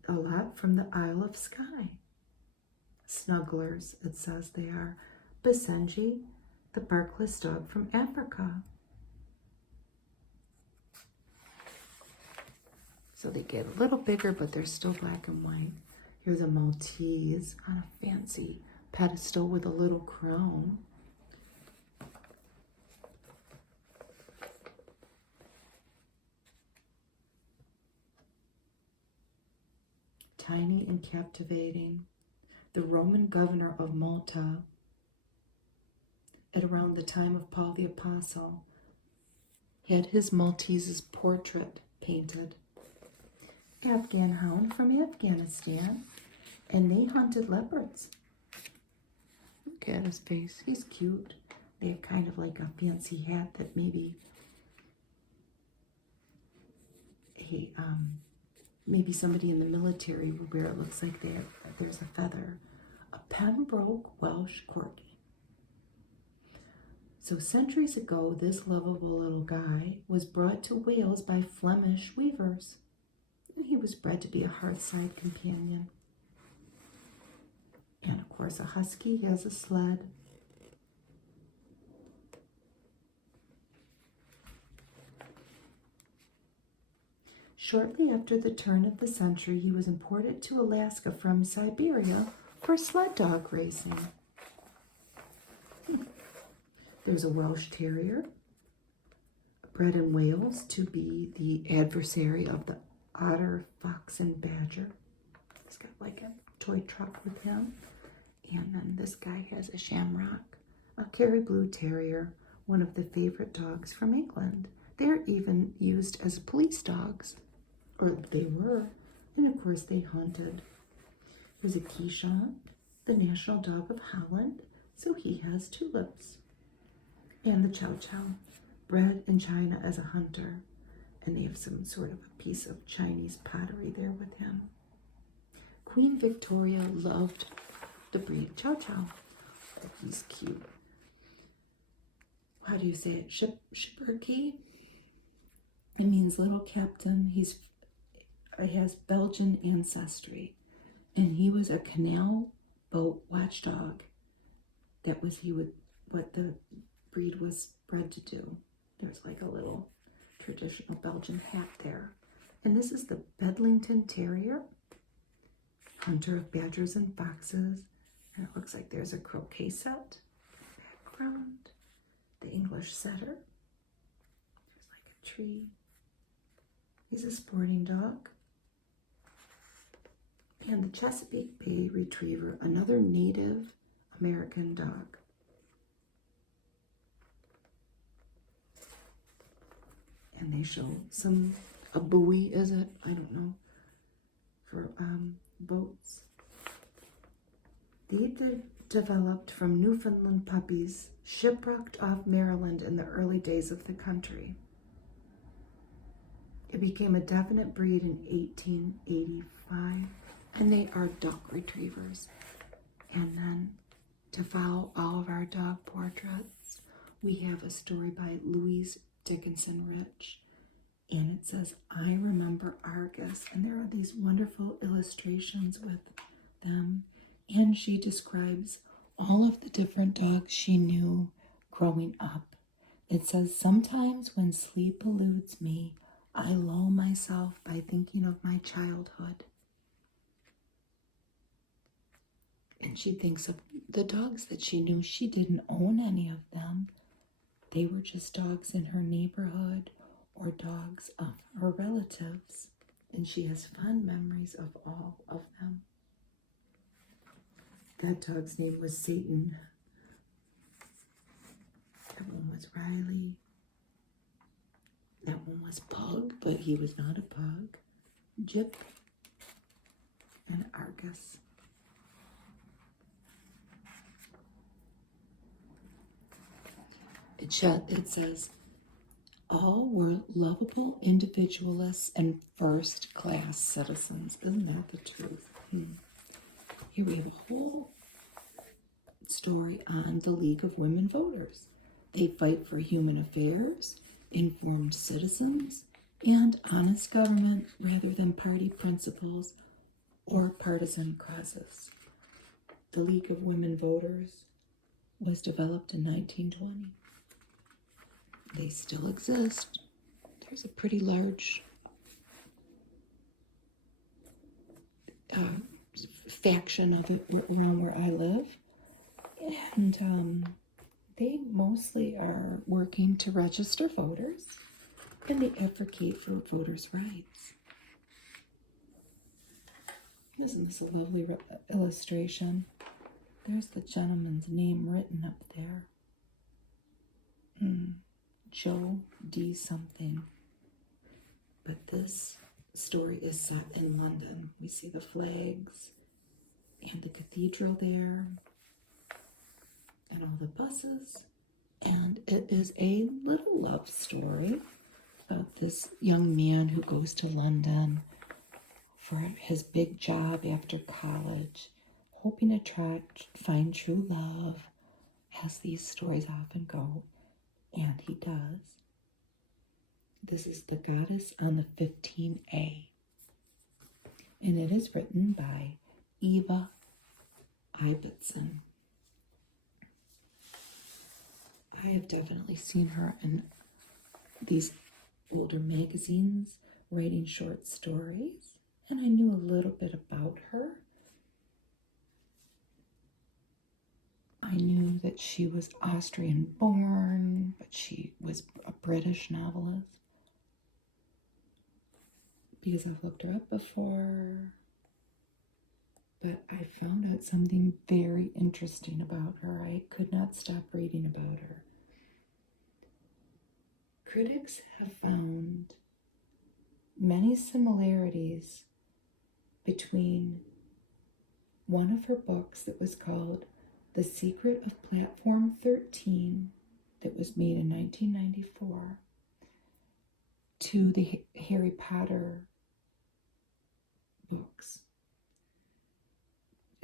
a lot from the Isle of Skye. Snugglers, it says they are. Basenji, the barkless dog from Africa. So they get a little bigger, but they're still black and white. Here's a Maltese on a fancy pedestal with a little crown. Tiny and captivating. The Roman governor of Malta, at around the time of Paul the Apostle, had his Maltese's portrait painted. Afghan hound from Afghanistan, and they hunted leopards. Look at his face, he's cute. They have kind of like a fancy hat that maybe maybe somebody in the military would wear it. Looks like there's a feather. A Pembroke Welsh Corgi. So centuries ago, this lovable little guy was brought to Wales by Flemish weavers. He was bred to be a hearthside companion. And of course, a husky has a sled. Shortly after the turn of the century, he was imported to Alaska from Siberia for sled dog racing. There's a Welsh Terrier, bred in Wales to be the adversary of the otter, fox, and badger. He's got like a toy truck with him. And then this guy has a Shamrock, a Kerry Blue Terrier, one of the favorite dogs from England. They're even used as police dogs, or they were, and of course they hunted. There's a Keeshond, the national dog of Holland, so he has tulips. And the Chow Chow, bred in China as a hunter, and they have some sort of a piece of Chinese pottery there with him. Queen Victoria loved the breed Chow Chow. Oh, he's cute. How do you say it? Schipperke? It means little captain. He has Belgian ancestry, and he was a canal boat watchdog. That was what the breed was bred to do. There's like a little traditional Belgian hat there. And this is the Bedlington Terrier, hunter of badgers and foxes. And it looks like there's a croquet set background. The English setter. There's like a tree. He's a sporting dog. And the Chesapeake Bay Retriever, another Native American dog. And they show a buoy, is it? I don't know, for boats. They developed from Newfoundland puppies shipwrecked off Maryland in the early days of the country. It became a definite breed in 1885, and they are duck retrievers. And then to follow all of our dog portraits, we have a story by Louise Dickinson Rich, and it says, I remember Argus, and there are these wonderful illustrations with them, and she describes all of the different dogs she knew growing up. It says, sometimes when sleep eludes me, I lull myself by thinking of my childhood. And she thinks of the dogs that she knew. She didn't own any of them. They were just dogs in her neighborhood or dogs of her relatives. And she has fond memories of all of them. That dog's name was Satan. That one was Riley. That one was Pug, but he was not a pug. Jip and Argus. It says, all were lovable individualists and first-class citizens. Isn't that the truth? Here we have a whole story on the League of Women Voters. They fight for human affairs, informed citizens, and honest government rather than party principles or partisan causes. The League of Women Voters was developed in 1920. They still exist. There's a pretty large faction of it around where I live. And they mostly are working to register voters, and they advocate for voters' rights. Isn't this a lovely illustration? There's the gentleman's name written up there. Joe D. something. But this story is set in London. We see the flags and the cathedral there and all the buses. And it is a little love story about this young man who goes to London for his big job after college, hoping to find true love, as these stories often go, and he does. This is The Goddess on the 15A, and it is written by Eva Ibbotson. I have definitely seen her in these older magazines writing short stories, and I knew a little bit about her. I knew that she was Austrian born, but she was a British novelist because I've looked her up before. But I found out something very interesting about her. I could not stop reading about her. Critics have found many similarities between one of her books that was called The Secret of Platform 13, that was made in 1994, to the Harry Potter books,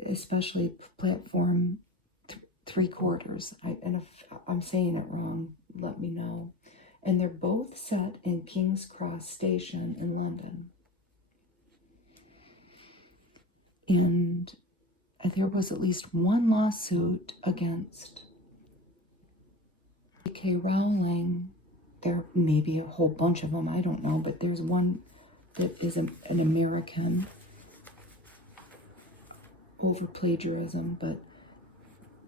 especially Platform 3/4. And if I'm saying it wrong, let me know. And they're both set in King's Cross Station in London. And there was at least one lawsuit against J.K. Rowling. There may be a whole bunch of them, I don't know, but there's one that is an American over plagiarism. But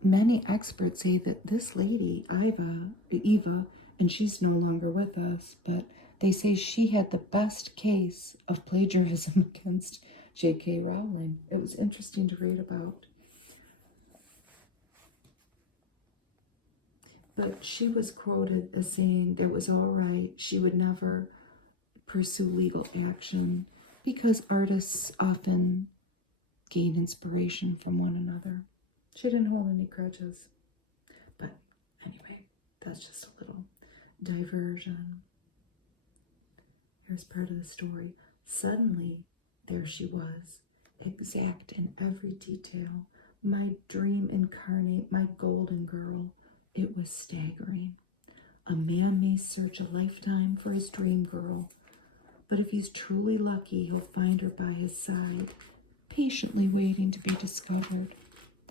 many experts say that this lady, Eva, and she's no longer with us, but they say she had the best case of plagiarism against J.K. Rowling. It was interesting to read about. But she was quoted as saying that it was all right. She would never pursue legal action because artists often gain inspiration from one another. She didn't hold any grudges. But anyway, that's just a little diversion. Here's part of the story. Suddenly, there she was, exact in every detail. My dream incarnate, my golden girl. It was staggering. A man may search a lifetime for his dream girl, but if he's truly lucky, he'll find her by his side, patiently waiting to be discovered.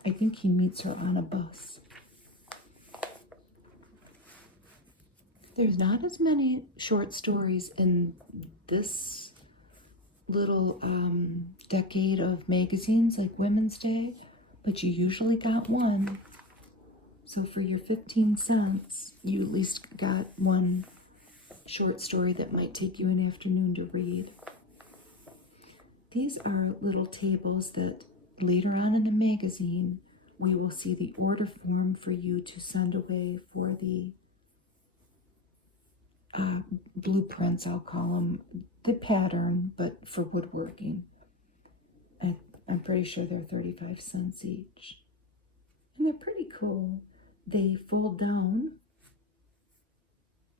I think he meets her on a bus. There's not as many short stories in this little decade of magazines like Women's Day, but you usually got one. So for your 15 cents, you at least got one short story that might take you an afternoon to read. These are little tables that later on in the magazine, we will see the order form for you to send away for the blueprints, I'll call them, the pattern, but for woodworking. I'm pretty sure they're 35 cents each. And they're pretty cool. They fold down,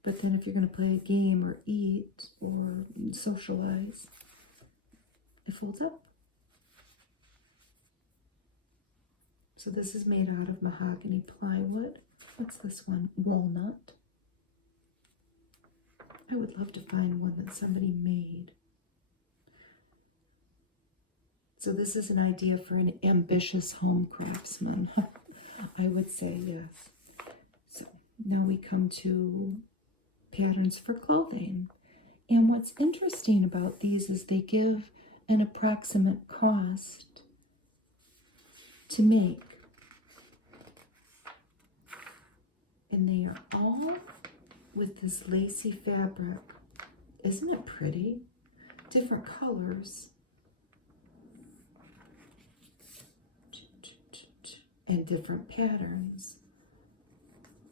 but then if you're going to play a game or eat or socialize, it folds up. So this is made out of mahogany plywood. What's this one? Walnut. I would love to find one that somebody made. So this is an idea for an ambitious home craftsman. I would say yes. So now we come to patterns for clothing. And what's interesting about these is they give an approximate cost to make. And they are all with this lacy fabric. Isn't it pretty? Different colors. And different patterns.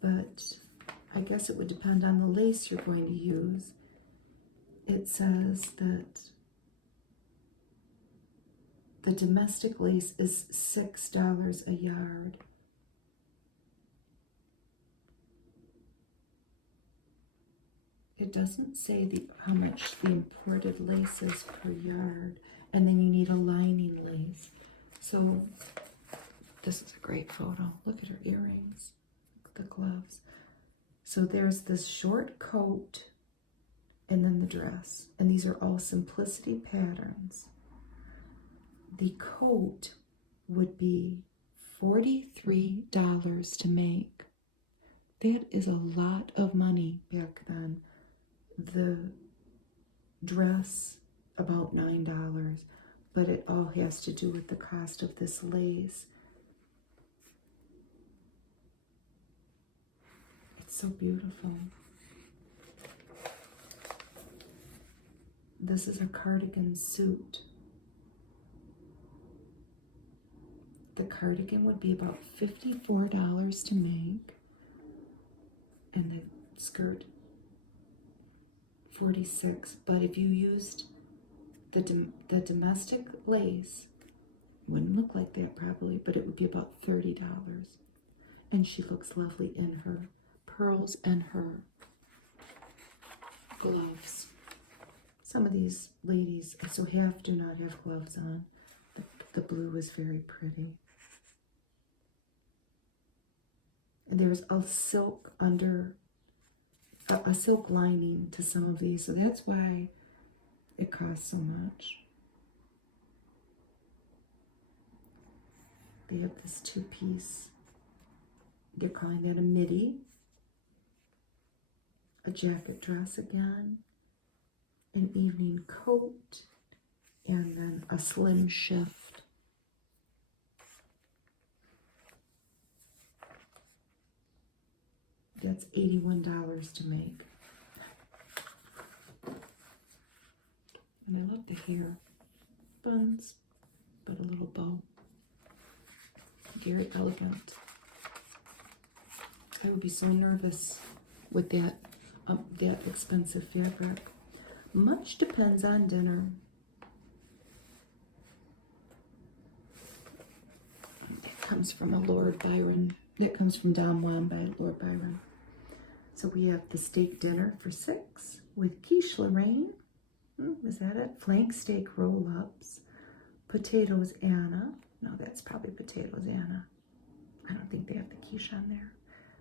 But I guess it would depend on the lace you're going to use. It says that the domestic lace is $6 a yard. It doesn't say how much the imported lace is per yard. And then you need a lining lace. So this is a great photo. Look at her earrings, the gloves. So there's this short coat and then the dress. And these are all simplicity patterns. The coat would be $43 to make. That is a lot of money back then. The dress, about $9, but it all has to do with the cost of this lace. It's so beautiful. This is a cardigan suit. The cardigan would be about $54 to make, and the skirt $46. But if you used the domestic lace, wouldn't look like that probably, but it would be about $30. And she looks lovely in her pearls and her gloves. Some of these ladies, so half do not have gloves on. The blue is very pretty. And there's a silk a silk lining to some of these, so that's why it costs so much. They have this two-piece, they're calling that a midi, a jacket dress again, an evening coat, and then a slim shift. That's $81 to make. And I love the hair. Buns, but a little bow. Very elegant. I would be so nervous with that expensive fabric. Much depends on dinner. It comes from a Lord Byron. That comes from Don Juan by Lord Byron. So we have the steak dinner for $6 with quiche Lorraine. Is that it? Flank steak roll-ups. Potatoes Anna. No, that's probably potatoes Anna. I don't think they have the quiche on there.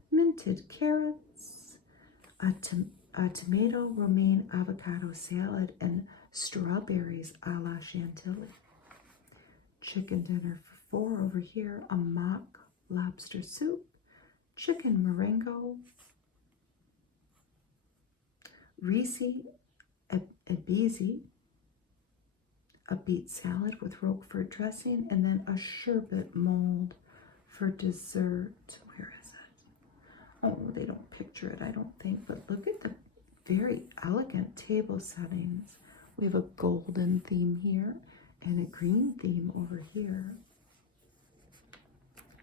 Minted carrots. A tomato romaine avocado salad and strawberries a la Chantilly. Chicken dinner for $4 over here. A mock lobster soup. Chicken Marengo. Reese Ebizi, a beet salad with Roquefort dressing, and then a sherbet mold for dessert. Where is it? Oh, they don't picture it, I don't think, but look at the very elegant table settings. We have a golden theme here and a green theme over here.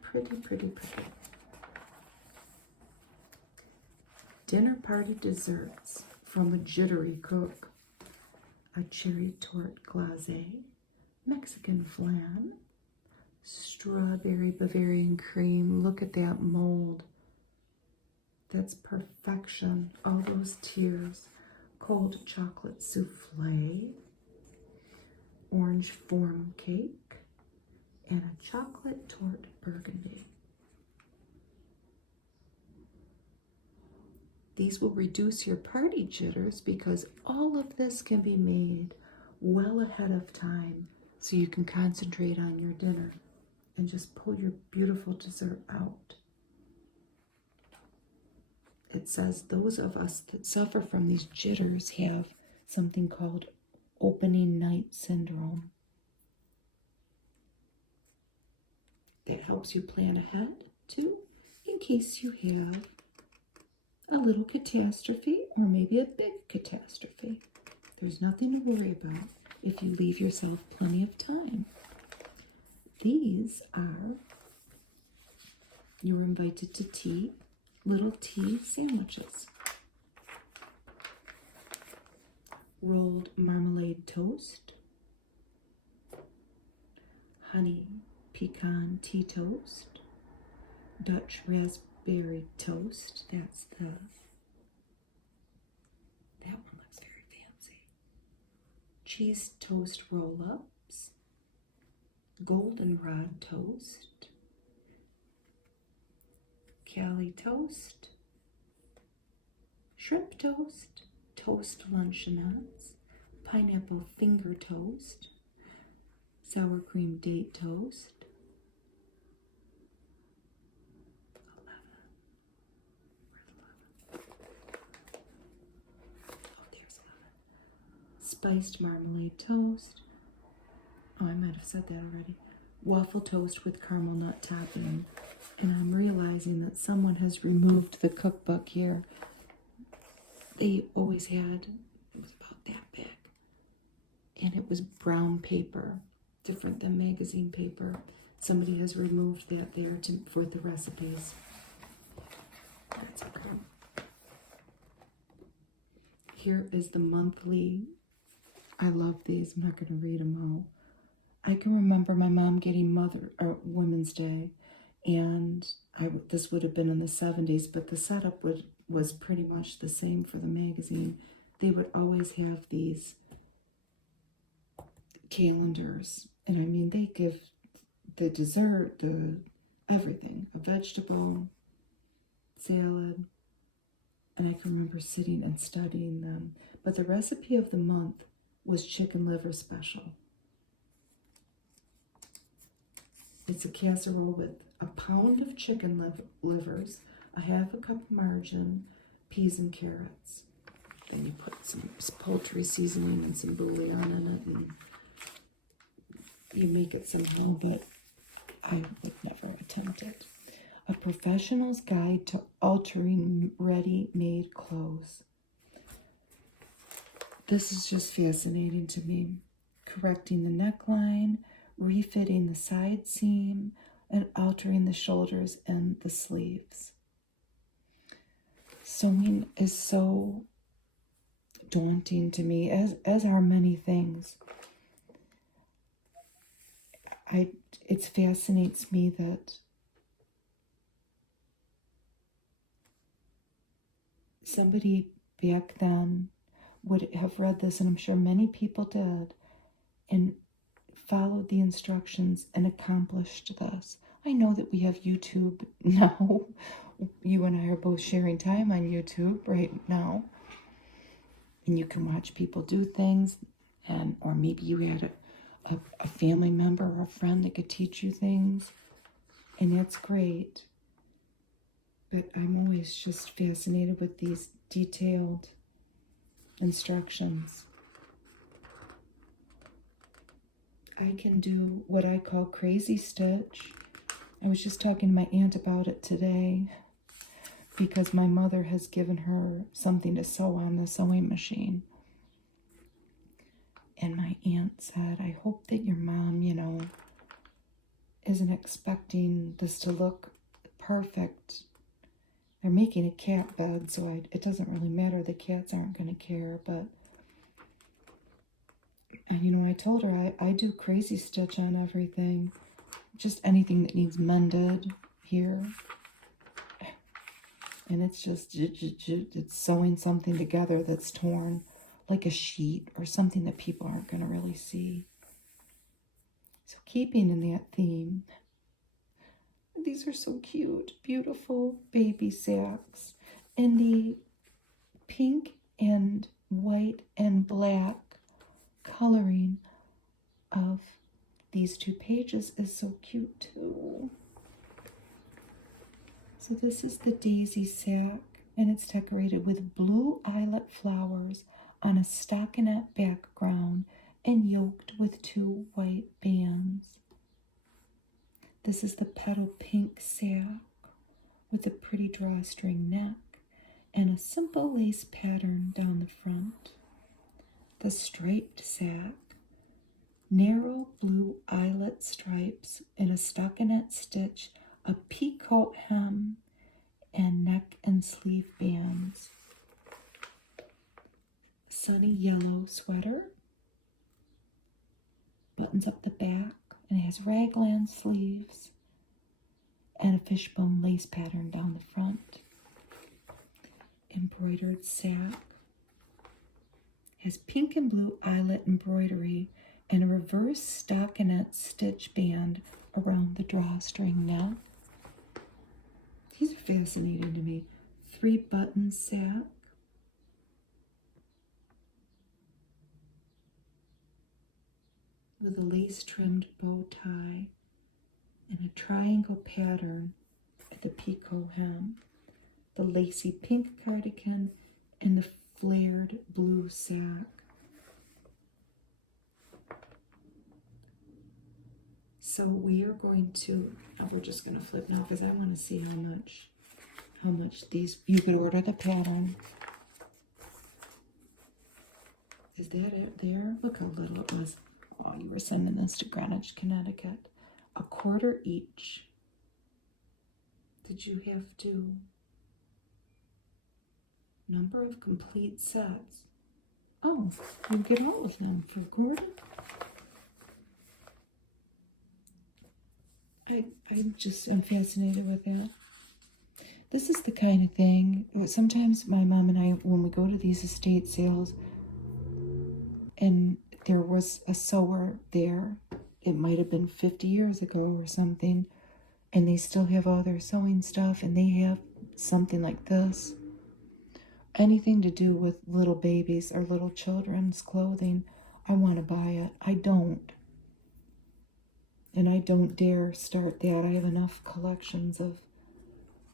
Pretty, pretty, pretty. Dinner party desserts from a jittery cook. A cherry tort glacé, Mexican flan, strawberry Bavarian cream. Look at that mold. That's perfection. All those tiers. Cold chocolate souffle, orange form cake, and a chocolate tort burgundy. These will reduce your party jitters because all of this can be made well ahead of time so you can concentrate on your dinner and just pull your beautiful dessert out. It says those of us that suffer from these jitters have something called opening night syndrome. That helps you plan ahead too, in case you have a little catastrophe or maybe a big catastrophe. There's nothing to worry about if you leave yourself plenty of time. These are, you're invited to tea, little tea sandwiches. Rolled marmalade toast, honey pecan tea toast, Dutch raspberry toast. That one looks very fancy. Cheese toast roll-up, goldenrod toast, Cali toast, shrimp toast, toast luncheonettes, pineapple finger toast, sour cream date toast, 11. Where's 11? Oh, there's 11. Spiced marmalade toast. Oh, I might have said that already. Waffle toast with caramel nut topping. And I'm realizing that someone has removed the cookbook here. They always had, it was about that big. And it was brown paper, different than magazine paper. Somebody has removed that there for the recipes. That's okay. Here is the monthly. I love these. I'm not going to read them all. I can remember my mom getting Women's Day, and this would have been in the 70s, but the setup was pretty much the same for the magazine. They would always have these calendars, and I mean, they give the dessert, everything, a vegetable, salad, and I can remember sitting and studying them. But the recipe of the month was chicken liver special. It's a casserole with a pound of chicken livers, a half a cup of margarine, peas and carrots. Then you put some poultry seasoning and some bouillon in it, and you make it somehow, but I would never attempt it. A Professional's Guide to Altering Ready-Made Clothes. This is just fascinating to me. Correcting the neckline, refitting the side seam, and altering the shoulders and the sleeves. Sewing is so daunting to me, as are many things. It fascinates me that somebody back then would have read this, and I'm sure many people did, and followed the instructions and accomplished this. I know that we have YouTube now. You and I are both sharing time on YouTube right now. And you can watch people do things, or maybe you had a family member or a friend that could teach you things, and that's great. But I'm always just fascinated with these detailed instructions. I can do what I call crazy stitch. I was just talking to my aunt about it today because my mother has given her something to sew on the sewing machine. And my aunt said, I hope that your mom, isn't expecting this to look perfect. They're making a cat bed, so it doesn't really matter. The cats aren't going to care, but... And, I told her I do crazy stitch on everything. Just anything that needs mended here. And it's just, it's sewing something together that's torn, like a sheet or something that people aren't going to really see. So keeping in that theme, these are so cute, beautiful baby sacks in the pink and white and black coloring of these two pages is so cute too. So this is the daisy sack, and it's decorated with blue eyelet flowers on a stockinette background and yoked with 2 white bands. This is the petal pink sack with a pretty drawstring neck and a simple lace pattern down the front. The striped sack, narrow blue eyelet stripes in a stockinette stitch, a peacoat hem, and neck and sleeve bands. Sunny yellow sweater, buttons up the back, and it has raglan sleeves and a fishbone lace pattern down the front. Embroidered sack, has pink and blue eyelet embroidery and a reverse stockinette stitch band around the drawstring neck. These are fascinating to me. 3-button sack. With a lace-trimmed bow tie and a triangle pattern at the picot hem. The lacy pink cardigan and the flared blue sack. So we are going to, we're just going to flip now because I want to see how much these, you could order the pattern. Is that it there? Look how little it was. Oh, you were sending this to Greenwich, Connecticut. $0.25 each. Did you have to? Number of complete sets. Oh, you get all of them for $0.25? I'm fascinated with that. This is the kind of thing, sometimes my mom and I, when we go to these estate sales, and there was a sewer there, it might have been 50 years ago or something, and they still have all their sewing stuff, and they have something like this. Anything to do with little babies or little children's clothing, I want to buy it. I don't. And I don't dare start that. I have enough collections of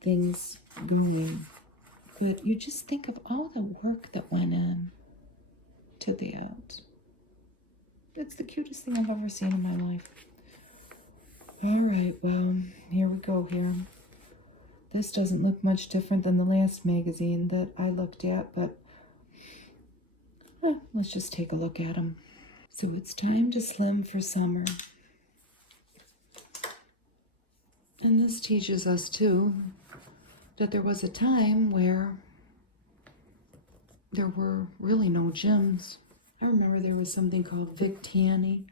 things going. But you just think of all the work that went in to that. It's the cutest thing I've ever seen in my life. All right, well, here we go here. This doesn't look much different than the last magazine that I looked at, but let's just take a look at them. So it's time to slim for summer. And this teaches us, too, that there was a time where there were really no gyms. I remember there was something called Vic Tanny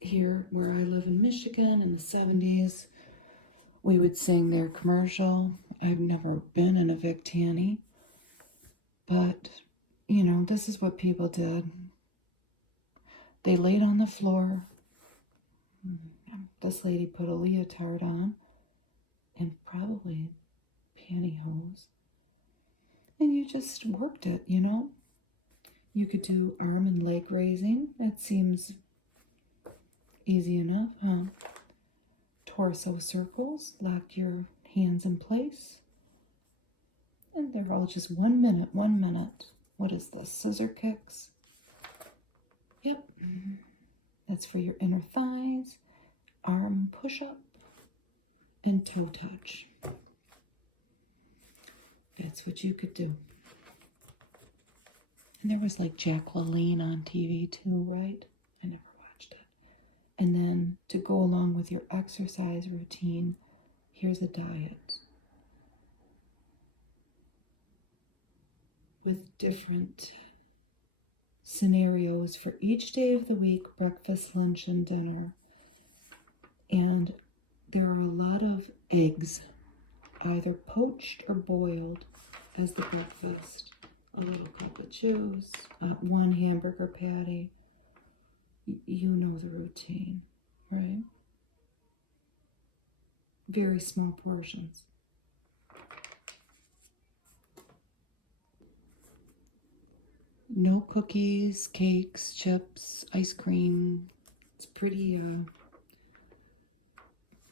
here where I live in Michigan in the 70s. We would sing their commercial. I've never been in a Vic Tanny, but, you know, this is what people did. They laid on the floor. This lady put a leotard on and probably pantyhose. And you just worked it, you know. You could do arm and leg raising. That seems easy enough, huh? Torso circles. Lock your hands in place. And they're all just 1 minute, 1 minute. What is this? Scissor kicks? Yep. That's for your inner thighs. Arm push-up and toe touch. That's what you could do. And there was like Jack LaLanne on TV too, right? I never watched it. And then to go along with your exercise routine, here's a diet with different scenarios for each day of the week, breakfast, lunch, and dinner. And there are a lot of eggs, either poached or boiled as the breakfast. A little cup of juice, 1 hamburger patty. You know the routine, right? Very small portions. No cookies, cakes, chips, ice cream. It's pretty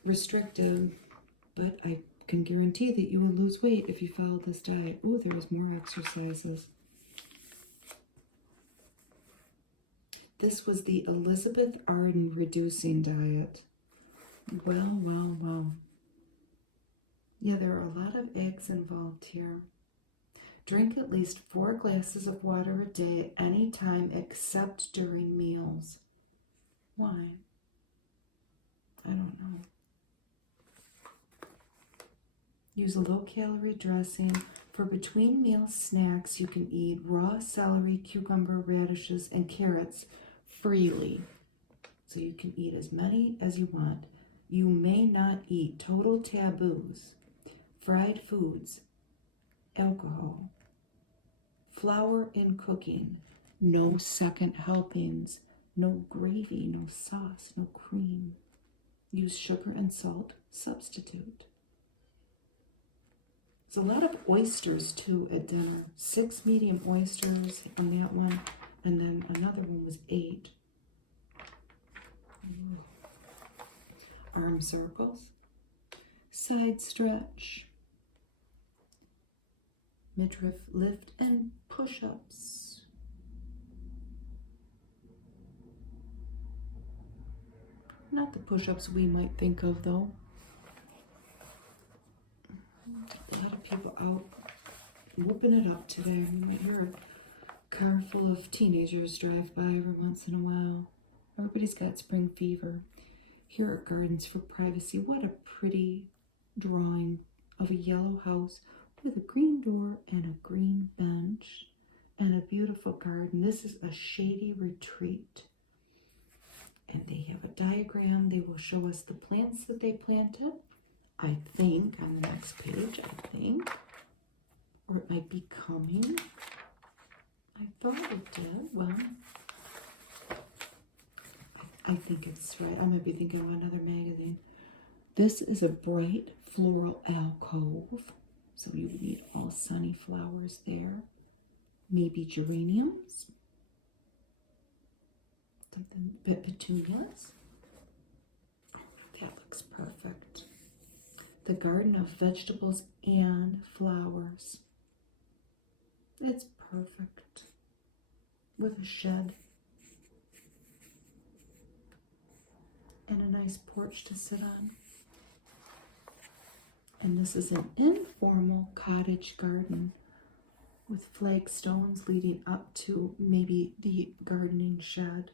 restrictive, but I can guarantee that you will lose weight if you follow this diet. Oh, there's more exercises. This was the Elizabeth Arden reducing diet. Well. Yeah, there are a lot of eggs involved here. Drink at least 4 glasses of water a day any time except during meals. Why? I don't know. Use a low-calorie dressing. For between meal snacks, you can eat raw celery, cucumber, radishes, and carrots freely. So you can eat as many as you want. You may not eat. Total taboos. Fried foods. Alcohol. Flour in cooking. No second helpings. No gravy, no sauce, no cream. Use sugar and salt substitute. There's a lot of oysters too at dinner. 6 medium oysters on that one, and then another one was 8. Ooh. Arm circles, side stretch, midriff lift, and push-ups. Not the push-ups we might think of though. A lot of people out whooping it up today. You might hear a car full of teenagers drive by every once in a while. Everybody's got spring fever. Here are gardens for privacy. What a pretty drawing of a yellow house with a green door and a green bench and a beautiful garden. This is a shady retreat. And they have a diagram. They will show us the plants that they planted. I think on the next page, or it might be coming. I thought it did. Well, I think it's right. I might be thinking of another magazine. This is a bright floral alcove. So you would need all sunny flowers there. Maybe geraniums. Something, petunias. Oh, that looks perfect. The garden of vegetables and flowers. It's perfect. With a shed. And a nice porch to sit on. And this is an informal cottage garden with flagstones leading up to maybe the gardening shed.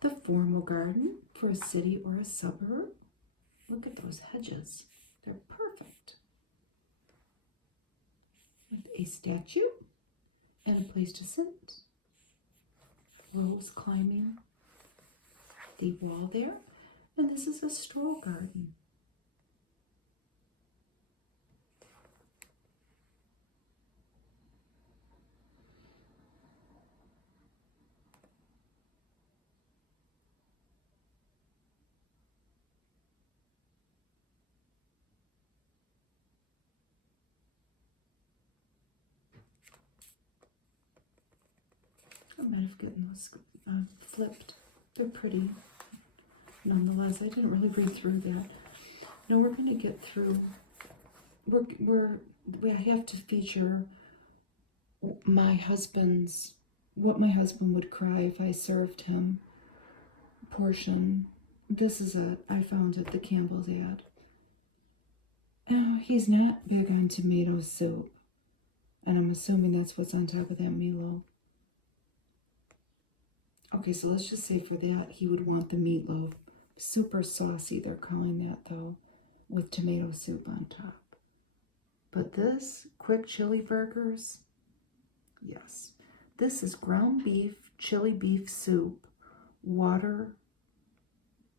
The formal garden for a city or a suburb. Look at those hedges. They're perfect. With a statue and a place to sit. Rose climbing the wall there. And this is a stroll garden. I might have gotten those flipped. They're pretty. Nonetheless, I didn't really read through that. Now we're going to get through. We have to feature what my husband would cry if I served him portion. This is I found at the Campbell's ad. Oh, he's not big on tomato soup. And I'm assuming that's what's on top of that meatloaf. Okay, so let's just say for that, he would want the meatloaf. Super saucy, they're calling that though, with tomato soup on top. But this, quick chili burgers, yes. This is ground beef, chili beef soup, water,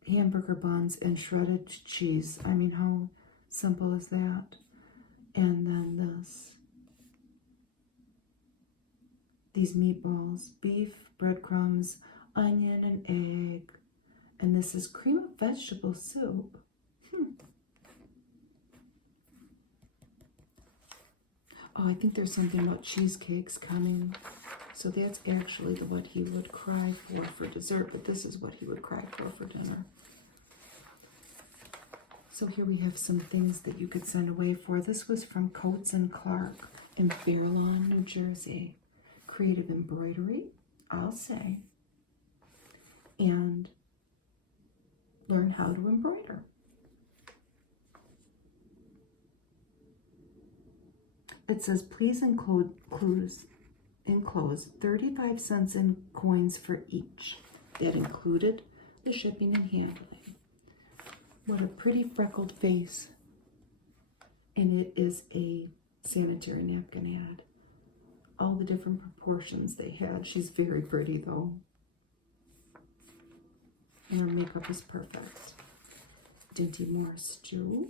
hamburger buns, and shredded cheese. I mean, how simple is that? And then this. These meatballs, beef, breadcrumbs, onion, and egg. And this is cream of vegetable soup. Oh, I think there's something about cheesecakes coming. So that's actually what he would cry for dessert, but this is what he would cry for dinner. So here we have some things that you could send away for. This was from Coates and Clark in Fair Lawn, New Jersey. Creative embroidery, I'll say, and learn how to embroider. It says, please enclose 35 cents in coins for each. That included the shipping and handling. What a pretty freckled face. And it is a sanitary napkin ad. All the different proportions they had. She's very pretty though. And her makeup is perfect. Dinty Moore stew.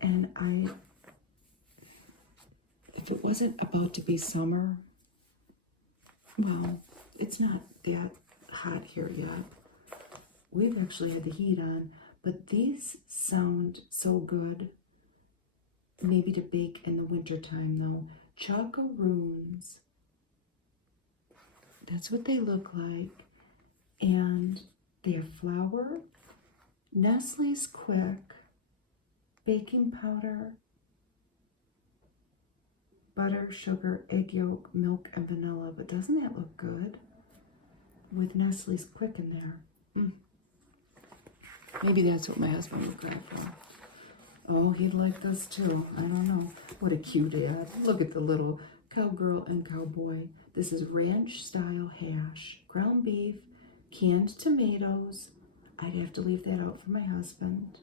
And if it wasn't about to be summer, well, it's not that hot here yet. We've actually had the heat on, but these sound so good. Maybe to bake in the wintertime though. Chocaroons. That's what they look like. And they have flour, Nestle's Quick, baking powder, butter, sugar, egg yolk, milk, and vanilla. But doesn't that look good? With Nestle's Quick in there. Maybe that's what my husband would grab for. Oh, he'd like this too. I don't know. What a cute ad. Look at the little cowgirl and cowboy. This is ranch style hash. Ground beef, canned tomatoes. I'd have to leave that out for my husband.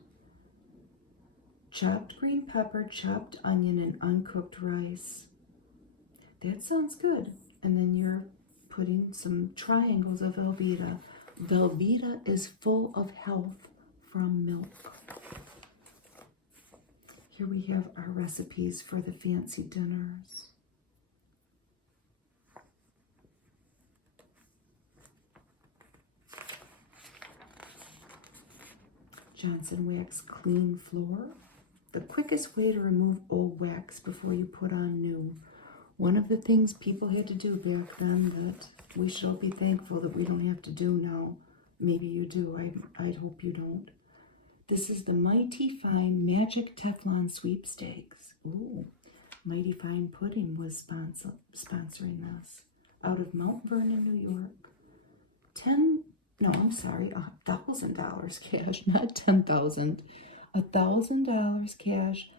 Chopped green pepper, chopped onion, and uncooked rice. That sounds good. And then you're putting some triangles of Velveeta. Velveeta is full of health from milk. Here we have our recipes for the fancy dinners. Johnson Wax Clean Floor. The quickest way to remove old wax before you put on new. One of the things people had to do back then that we should all be thankful that we don't have to do now. Maybe you do. I'd hope you don't. This is the Mighty Fine Magic Teflon Sweepstakes. Ooh, Mighty Fine Pudding was sponsoring this. Out of Mount Vernon, New York. $1,000 cash, not 10,000. $1,000 cash,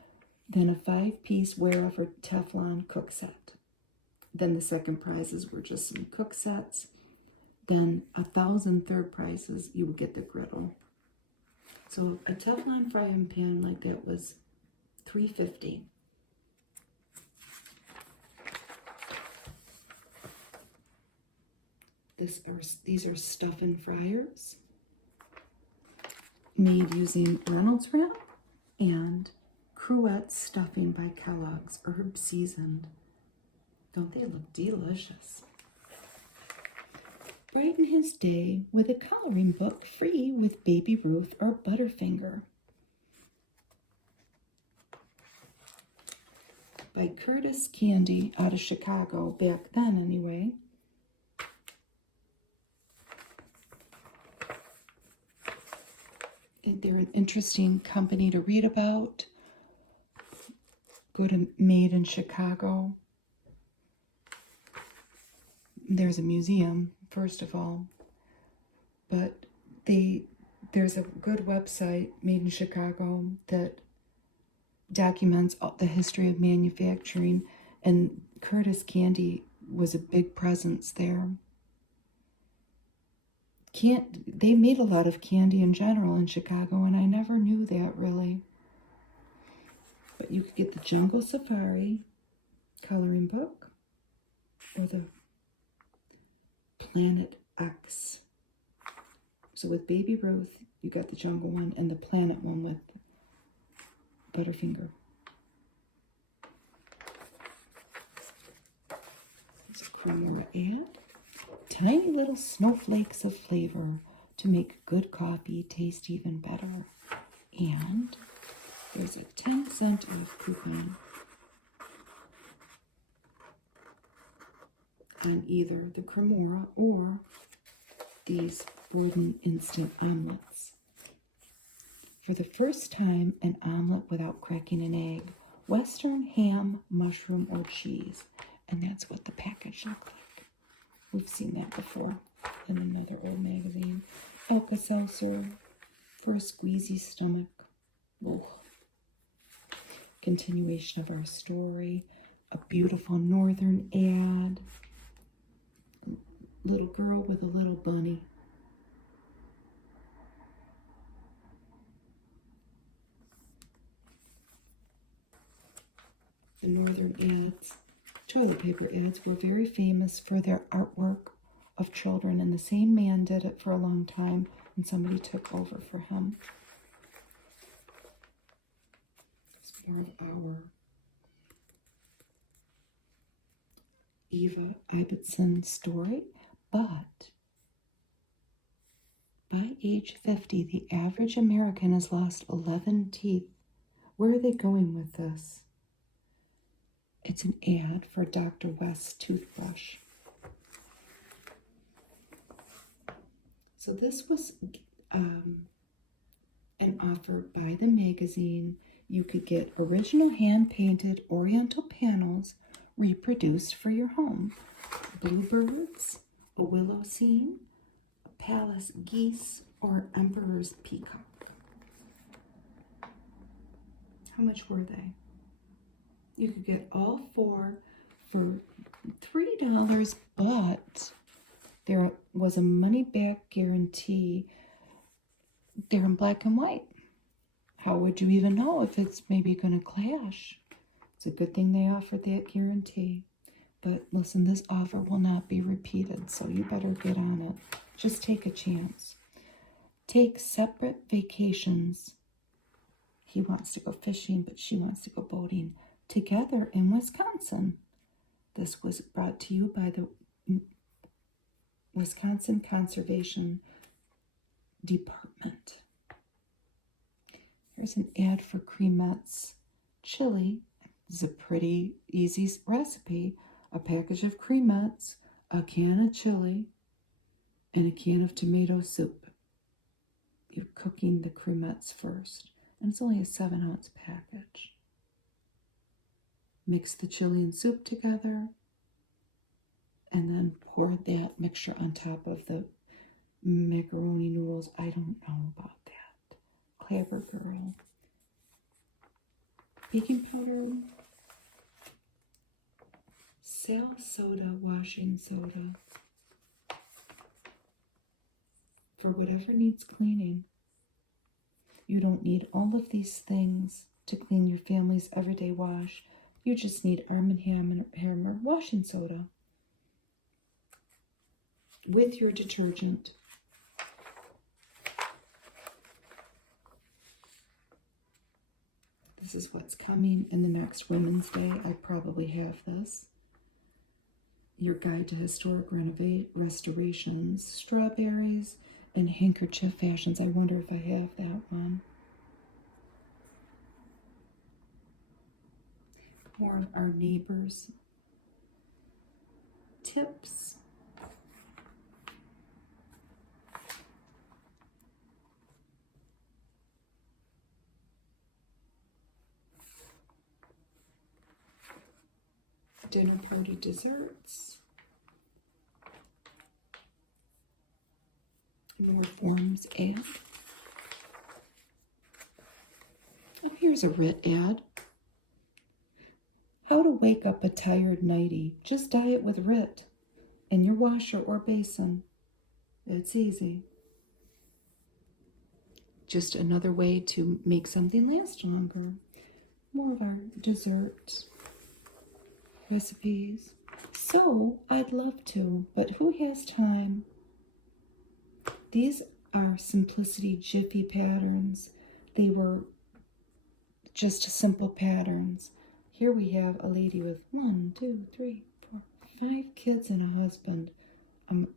then a 5-piece wherever Teflon cook set. Then the second prizes were just some cook sets. Then 1,000 third prizes, you would get the griddle. So a Teflon frying pan like that was $3.50. These are stuffing fryers made using Reynolds wrap and Cruet stuffing by Kellogg's, herb seasoned. Don't they look delicious? Brighten his day with a coloring book free with Baby Ruth or Butterfinger. By Curtis Candy out of Chicago, back then anyway. They're an interesting company to read about. Go to Made in Chicago. There's a museum, first of all, but there's a good website, Made in Chicago, that documents the history of manufacturing, and Curtis Candy was a big presence there. They made a lot of candy in general in Chicago, and I never knew that really. But you could get the Jungle Safari coloring book or the Planet X. So with Baby Ruth, you got the Jungle one and the Planet one with Butterfinger. There's a Cremora ad. Tiny little snowflakes of flavor to make good coffee taste even better. And there's a 10-cent off coupon on either the Cremora or these Borden instant omelets. For the first time, an omelet without cracking an egg. Western ham, mushroom, or cheese. And that's what the package looks like. We've seen that before in another old magazine. Alka-Seltzer for a squeezy stomach. Ugh. Continuation of our story. A beautiful northern ad. Little girl with a little bunny. The northern ads, toilet paper ads, were very famous for their artwork of children, and the same man did it for a long time, and somebody took over for him. It's more of our Eva Ibbotson story, but by age 50, the average American has lost 11 teeth. Where are they going with this? It's an ad for Dr. West's toothbrush. So this was an offer by the magazine. You could get original hand-painted oriental panels reproduced for your home. Bluebirds, a willow scene, a palace geese, or emperor's peacock. How much were they? You could get all four for $3, but there was a money-back guarantee. They're in black and white. How would you even know if it's maybe going to clash? It's a good thing they offered that guarantee. But listen, this offer will not be repeated, so you better get on it. Just take a chance. Take separate vacations. He wants to go fishing, but she wants to go boating together in Wisconsin. This was brought to you by the Wisconsin Conservation Department. Here's an ad for Cremette's chili. This is a pretty easy recipe. A package of cremettes, a can of chili, and a can of tomato soup. You're cooking the cremettes first, and it's only a 7-ounce package. Mix the chili and soup together, and then pour that mixture on top of the macaroni noodles. I don't know about that. Clever girl. Baking powder. Sal soda, washing soda. For whatever needs cleaning. You don't need all of these things to clean your family's everyday wash. You just need Arm & Hammer washing soda with your detergent. This is what's coming in the next Women's Day. I probably have this. Your Guide to Historic Restorations, Strawberries, and Handkerchief Fashions. I wonder if I have that one. More of our neighbors' tips. Dinner party desserts. More forms ad. Oh, here's a RIT ad. How to wake up a tired nightie. Just dye it with RIT in your washer or basin. It's easy. Just another way to make something last longer. More of our dessert recipes. So, I'd love to, but who has time? These are Simplicity Jiffy patterns. They were just simple patterns. Here we have a lady with 1, 2, 3, 4, 5 kids and a husband. I'm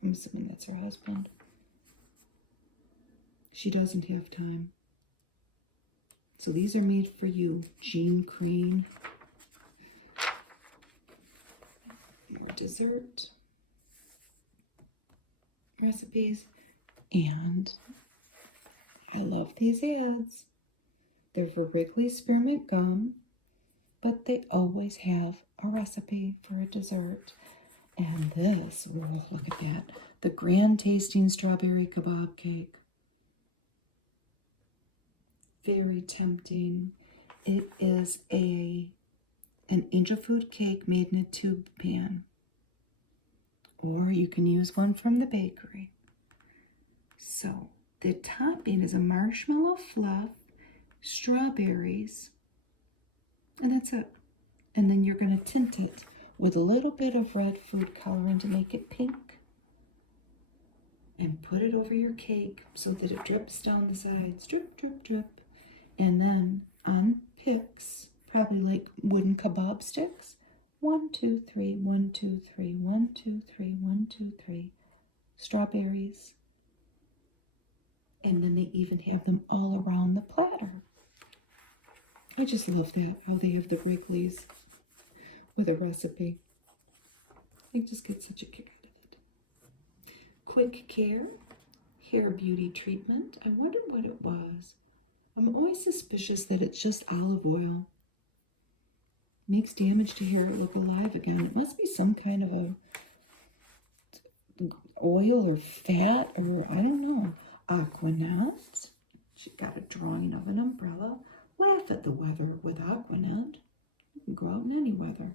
assuming that's her husband. She doesn't have time. So these are made for you, Jean Crane. More dessert recipes. And I love these ads. They're for Wrigley Spearmint Gum, but they always have a recipe for a dessert. And this, oh, look at that. The Grand Tasting Strawberry Kebab Cake. Very tempting. It is an angel food cake made in a tube pan. Or you can use one from the bakery. So the topping is a marshmallow fluff, strawberries, and that's it. And then you're going to tint it with a little bit of red food coloring to make it pink. And put it over your cake so that it drips down the sides. Drip, drip, drip. And then on picks, probably like wooden kebab sticks. 1, 2, 3, 1, 2, 3, 1, 2, 3, 1, 2, 3. Strawberries. And then they even have them all around the platter. I just love that, how they have the Wrigley's with a recipe. I just get such a kick out of it. Quick Care hair beauty treatment. I wonder what it was. I'm always suspicious that it's just olive oil. Makes damage to hair look alive again. It must be some kind of a oil or fat or I don't know. Aquanet. She got a drawing of an umbrella. Laugh at the weather with Aquanet. You can go out in any weather.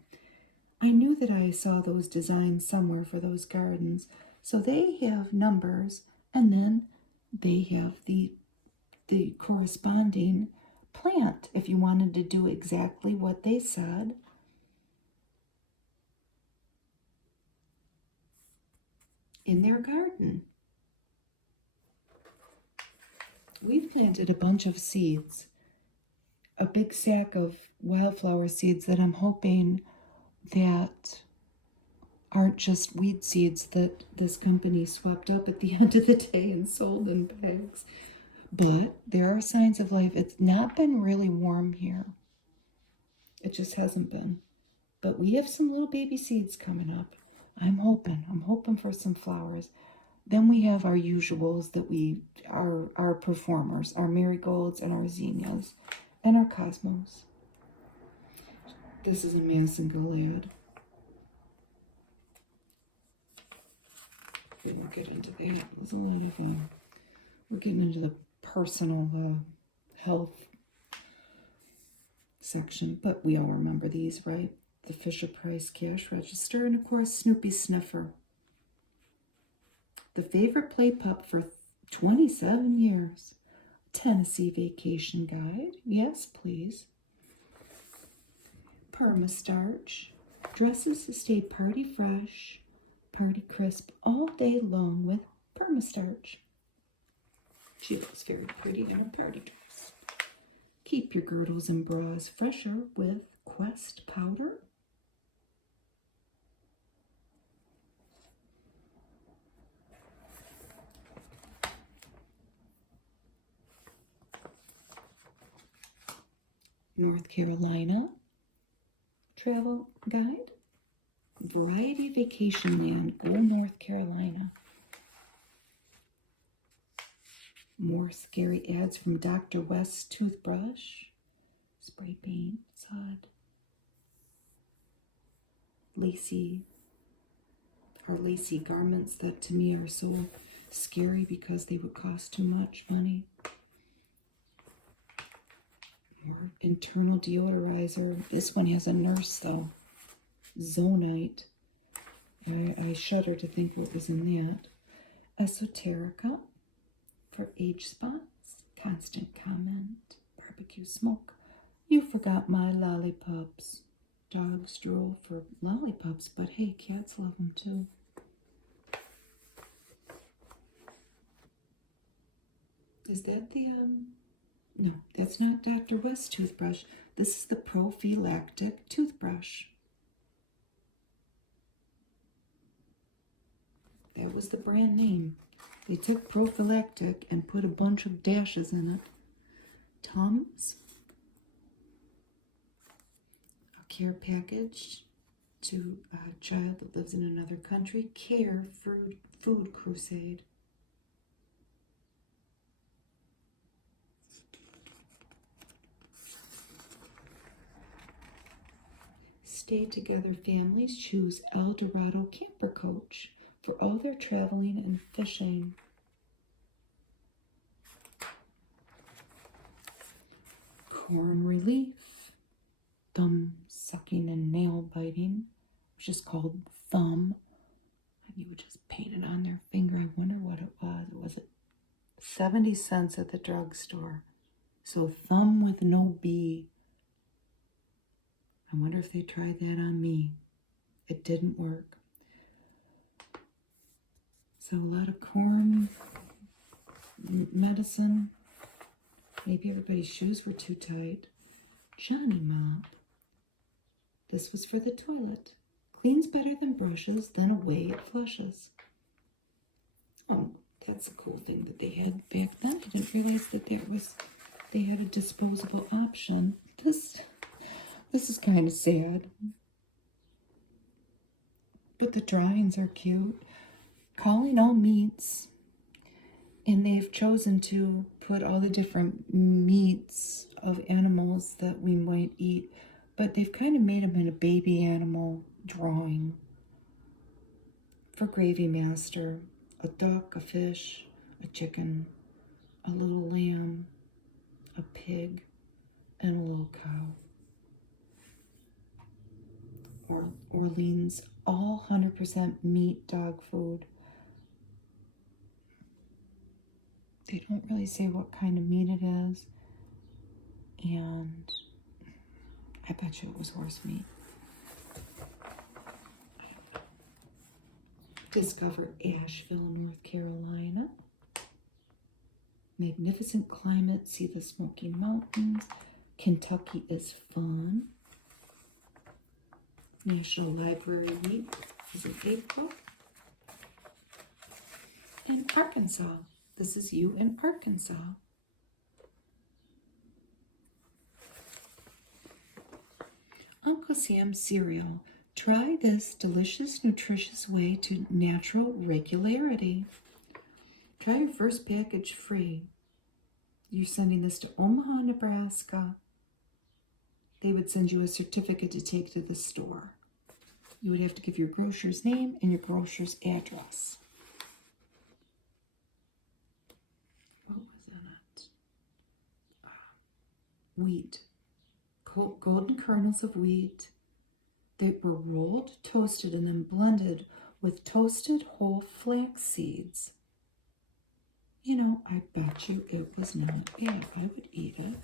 I knew that I saw those designs somewhere for those gardens. So they have numbers and then they have the corresponding plant if you wanted to do exactly what they said. In their garden. We've planted a bunch of seeds, a big sack of wildflower seeds that I'm hoping that aren't just weed seeds that this company swept up at the end of the day and sold in bags. But there are signs of life. It's not been really warm here. It just hasn't been. But we have some little baby seeds coming up. I'm hoping for some flowers. Then we have our usuals that our performers, our marigolds and our zinnias and our cosmos. This is a Massingolad. We won't get into that. There's a lot of, we're getting into the personal health section, but we all remember these, right? The Fisher-Price cash register, and of course, Snoopy Sniffer. The favorite play pup for 27 years. Tennessee Vacation Guide. Yes, please. Permastarch. Dresses to stay party fresh, party crisp all day long with Permastarch. She looks very pretty in her party dress. Keep your girdles and bras fresher with Quest Powder. North Carolina travel guide. Variety Vacation Land. Go North Carolina. More scary ads from Dr. West's toothbrush. Spray paint, sod. Lacy. Our lacy garments that to me are so scary because they would cost too much money. More internal deodorizer. This one has a nurse though. Zonite. I shudder to think what was in that. Esoterica for age spots. Constant comment. Barbecue smoke. You forgot my lollipops. Dogs drool for lollipops, but hey, cats love them too. Is that the, no, that's not Dr. West's toothbrush. This is the prophylactic toothbrush. That was the brand name. They took prophylactic and put a bunch of dashes in it. Tums. A care package to a child that lives in another country. Care Food Crusade. Stay Together families choose El Dorado Camper Coach for all their traveling and fishing. Corn Relief, thumb sucking and nail biting, which is called thumb. You would just paint it on their finger. I wonder what it was. Was it 70 cents at the drugstore? So thumb with no B. I wonder if they tried that on me. It didn't work. So a lot of corn medicine. Maybe everybody's shoes were too tight. Johnny Mop. This was for the toilet. Cleans better than brushes, then away it flushes. Oh, that's a cool thing that they had back then. I didn't realize that they had a disposable option. This is kind of sad. But the drawings are cute. Calling all meats. And they've chosen to put all the different meats of animals that we might eat, but they've kind of made them in a baby animal drawing. For Gravy Master, a duck, a fish, a chicken, a little lamb, a pig, and a little cow. Orleans, all 100% meat dog food. They don't really say what kind of meat it is. And I bet you it was horse meat. Discover Asheville, North Carolina. Magnificent climate, see the Smoky Mountains. Kentucky is fun. National Library Week is in April. And Arkansas. This is you in Arkansas. Uncle Sam's cereal. Try this delicious, nutritious way to natural regularity. Try your first package free. You're sending this to Omaha, Nebraska. They would send you a certificate to take to the store. You would have to give your grocer's name and your grocer's address. What was in it? Wheat. Golden kernels of wheat. They were rolled, toasted, and then blended with toasted whole flax seeds. You know, I bet you it was not bad. I would eat it.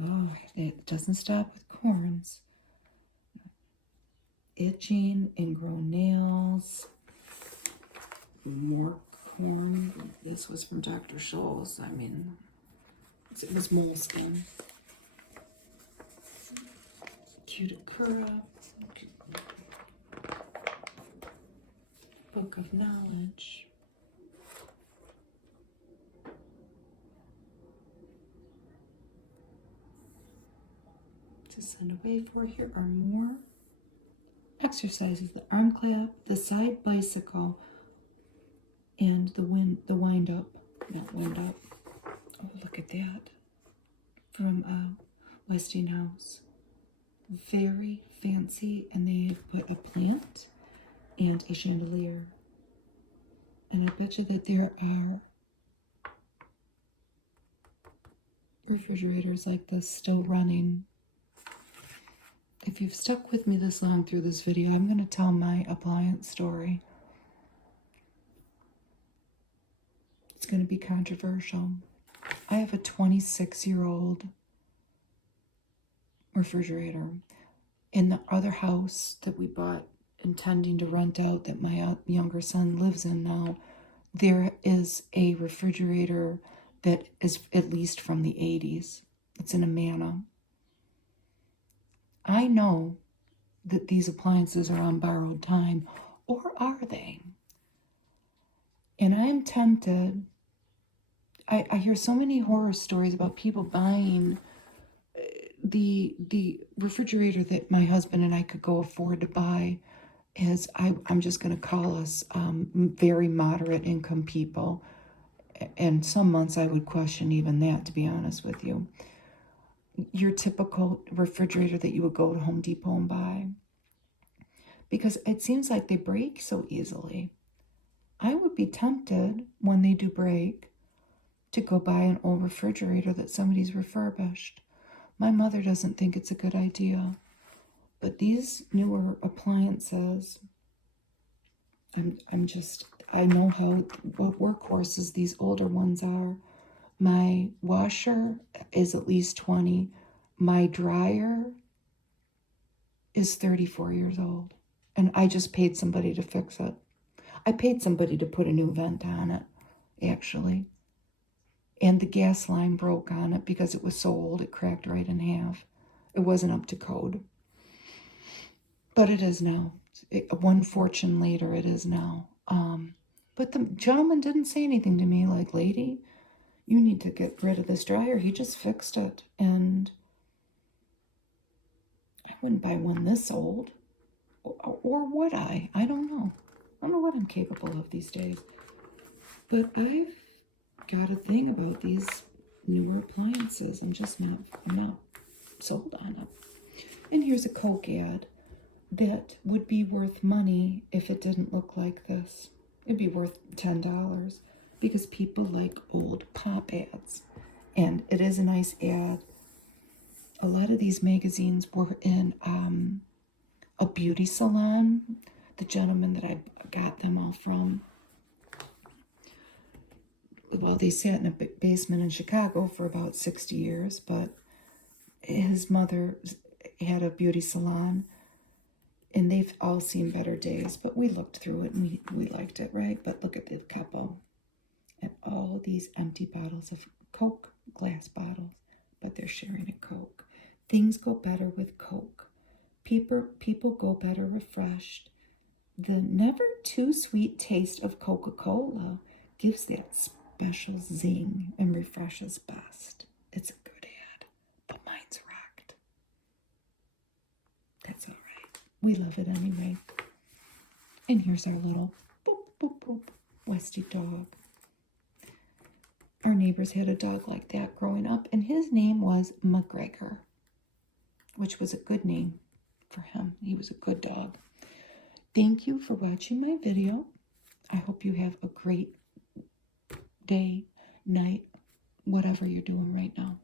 Oh, it doesn't stop with corns. Itching, ingrown nails, more corn. This was from Dr. Scholl's. I mean, it was moleskin. Cuticura. Book of Knowledge. To send away for. Here are more exercises: the arm clap, the side bicycle, and the wind up. Not wind up. Oh, look at that. From Westinghouse. Very fancy, and they put a plant and a chandelier. And I bet you that there are refrigerators like this still running. If you've stuck with me this long through this video, I'm going to tell my appliance story. It's going to be controversial. I have a 26-year-old refrigerator. In the other house that we bought intending to rent out, that my younger son lives in now, there is a refrigerator that is at least from the 80s. It's in Amana. I know that these appliances are on borrowed time, or are they? And I am tempted. I hear so many horror stories about people buying the refrigerator that my husband and I could go afford to buy. Is I'm just going to call us very moderate income people. And some months I would question even that, to be honest with you. Your typical refrigerator that you would go to Home Depot and buy. Because it seems like they break so easily. I would be tempted, when they do break, to go buy an old refrigerator that somebody's refurbished. My mother doesn't think it's a good idea. But these newer appliances, I know what workhorses these older ones are. My washer is at least 20. My dryer is 34 years old. And I just paid somebody to fix it. I paid somebody to put a new vent on it, actually. And the gas line broke on it because it was so old, it cracked right in half. It wasn't up to code. But it is now. One fortune later, it is now. But the gentleman didn't say anything to me like, lady, you need to get rid of this dryer. He just fixed it. And I wouldn't buy one this old. Or would I? I don't know. I don't know what I'm capable of these days. But I've got a thing about these newer appliances. I'm not sold on them. And here's a Coke ad that would be worth money if it didn't look like this. It'd be worth $10 because people like old pop ads. And it is a nice ad. A lot of these magazines were in a beauty salon. The gentleman that I got them all from, well, they sat in a basement in Chicago for about 60 years, but his mother had a beauty salon, and they've all seen better days, but we looked through it and we liked it, right? But look at the couple and all these empty bottles of Coke, glass bottles, but they're sharing a Coke. Things go better with Coke. People go better refreshed. The never too sweet taste of Coca-Cola gives that special zing and refreshes best. It's a good ad, but mine's rocked. That's all right. We love it anyway. And here's our little boop, boop, boop, Westie dog. Our neighbors had a dog like that growing up, and his name was McGregor, which was a good name for him. He was a good dog. Thank you for watching my video. I hope you have a great day, night, whatever you're doing right now.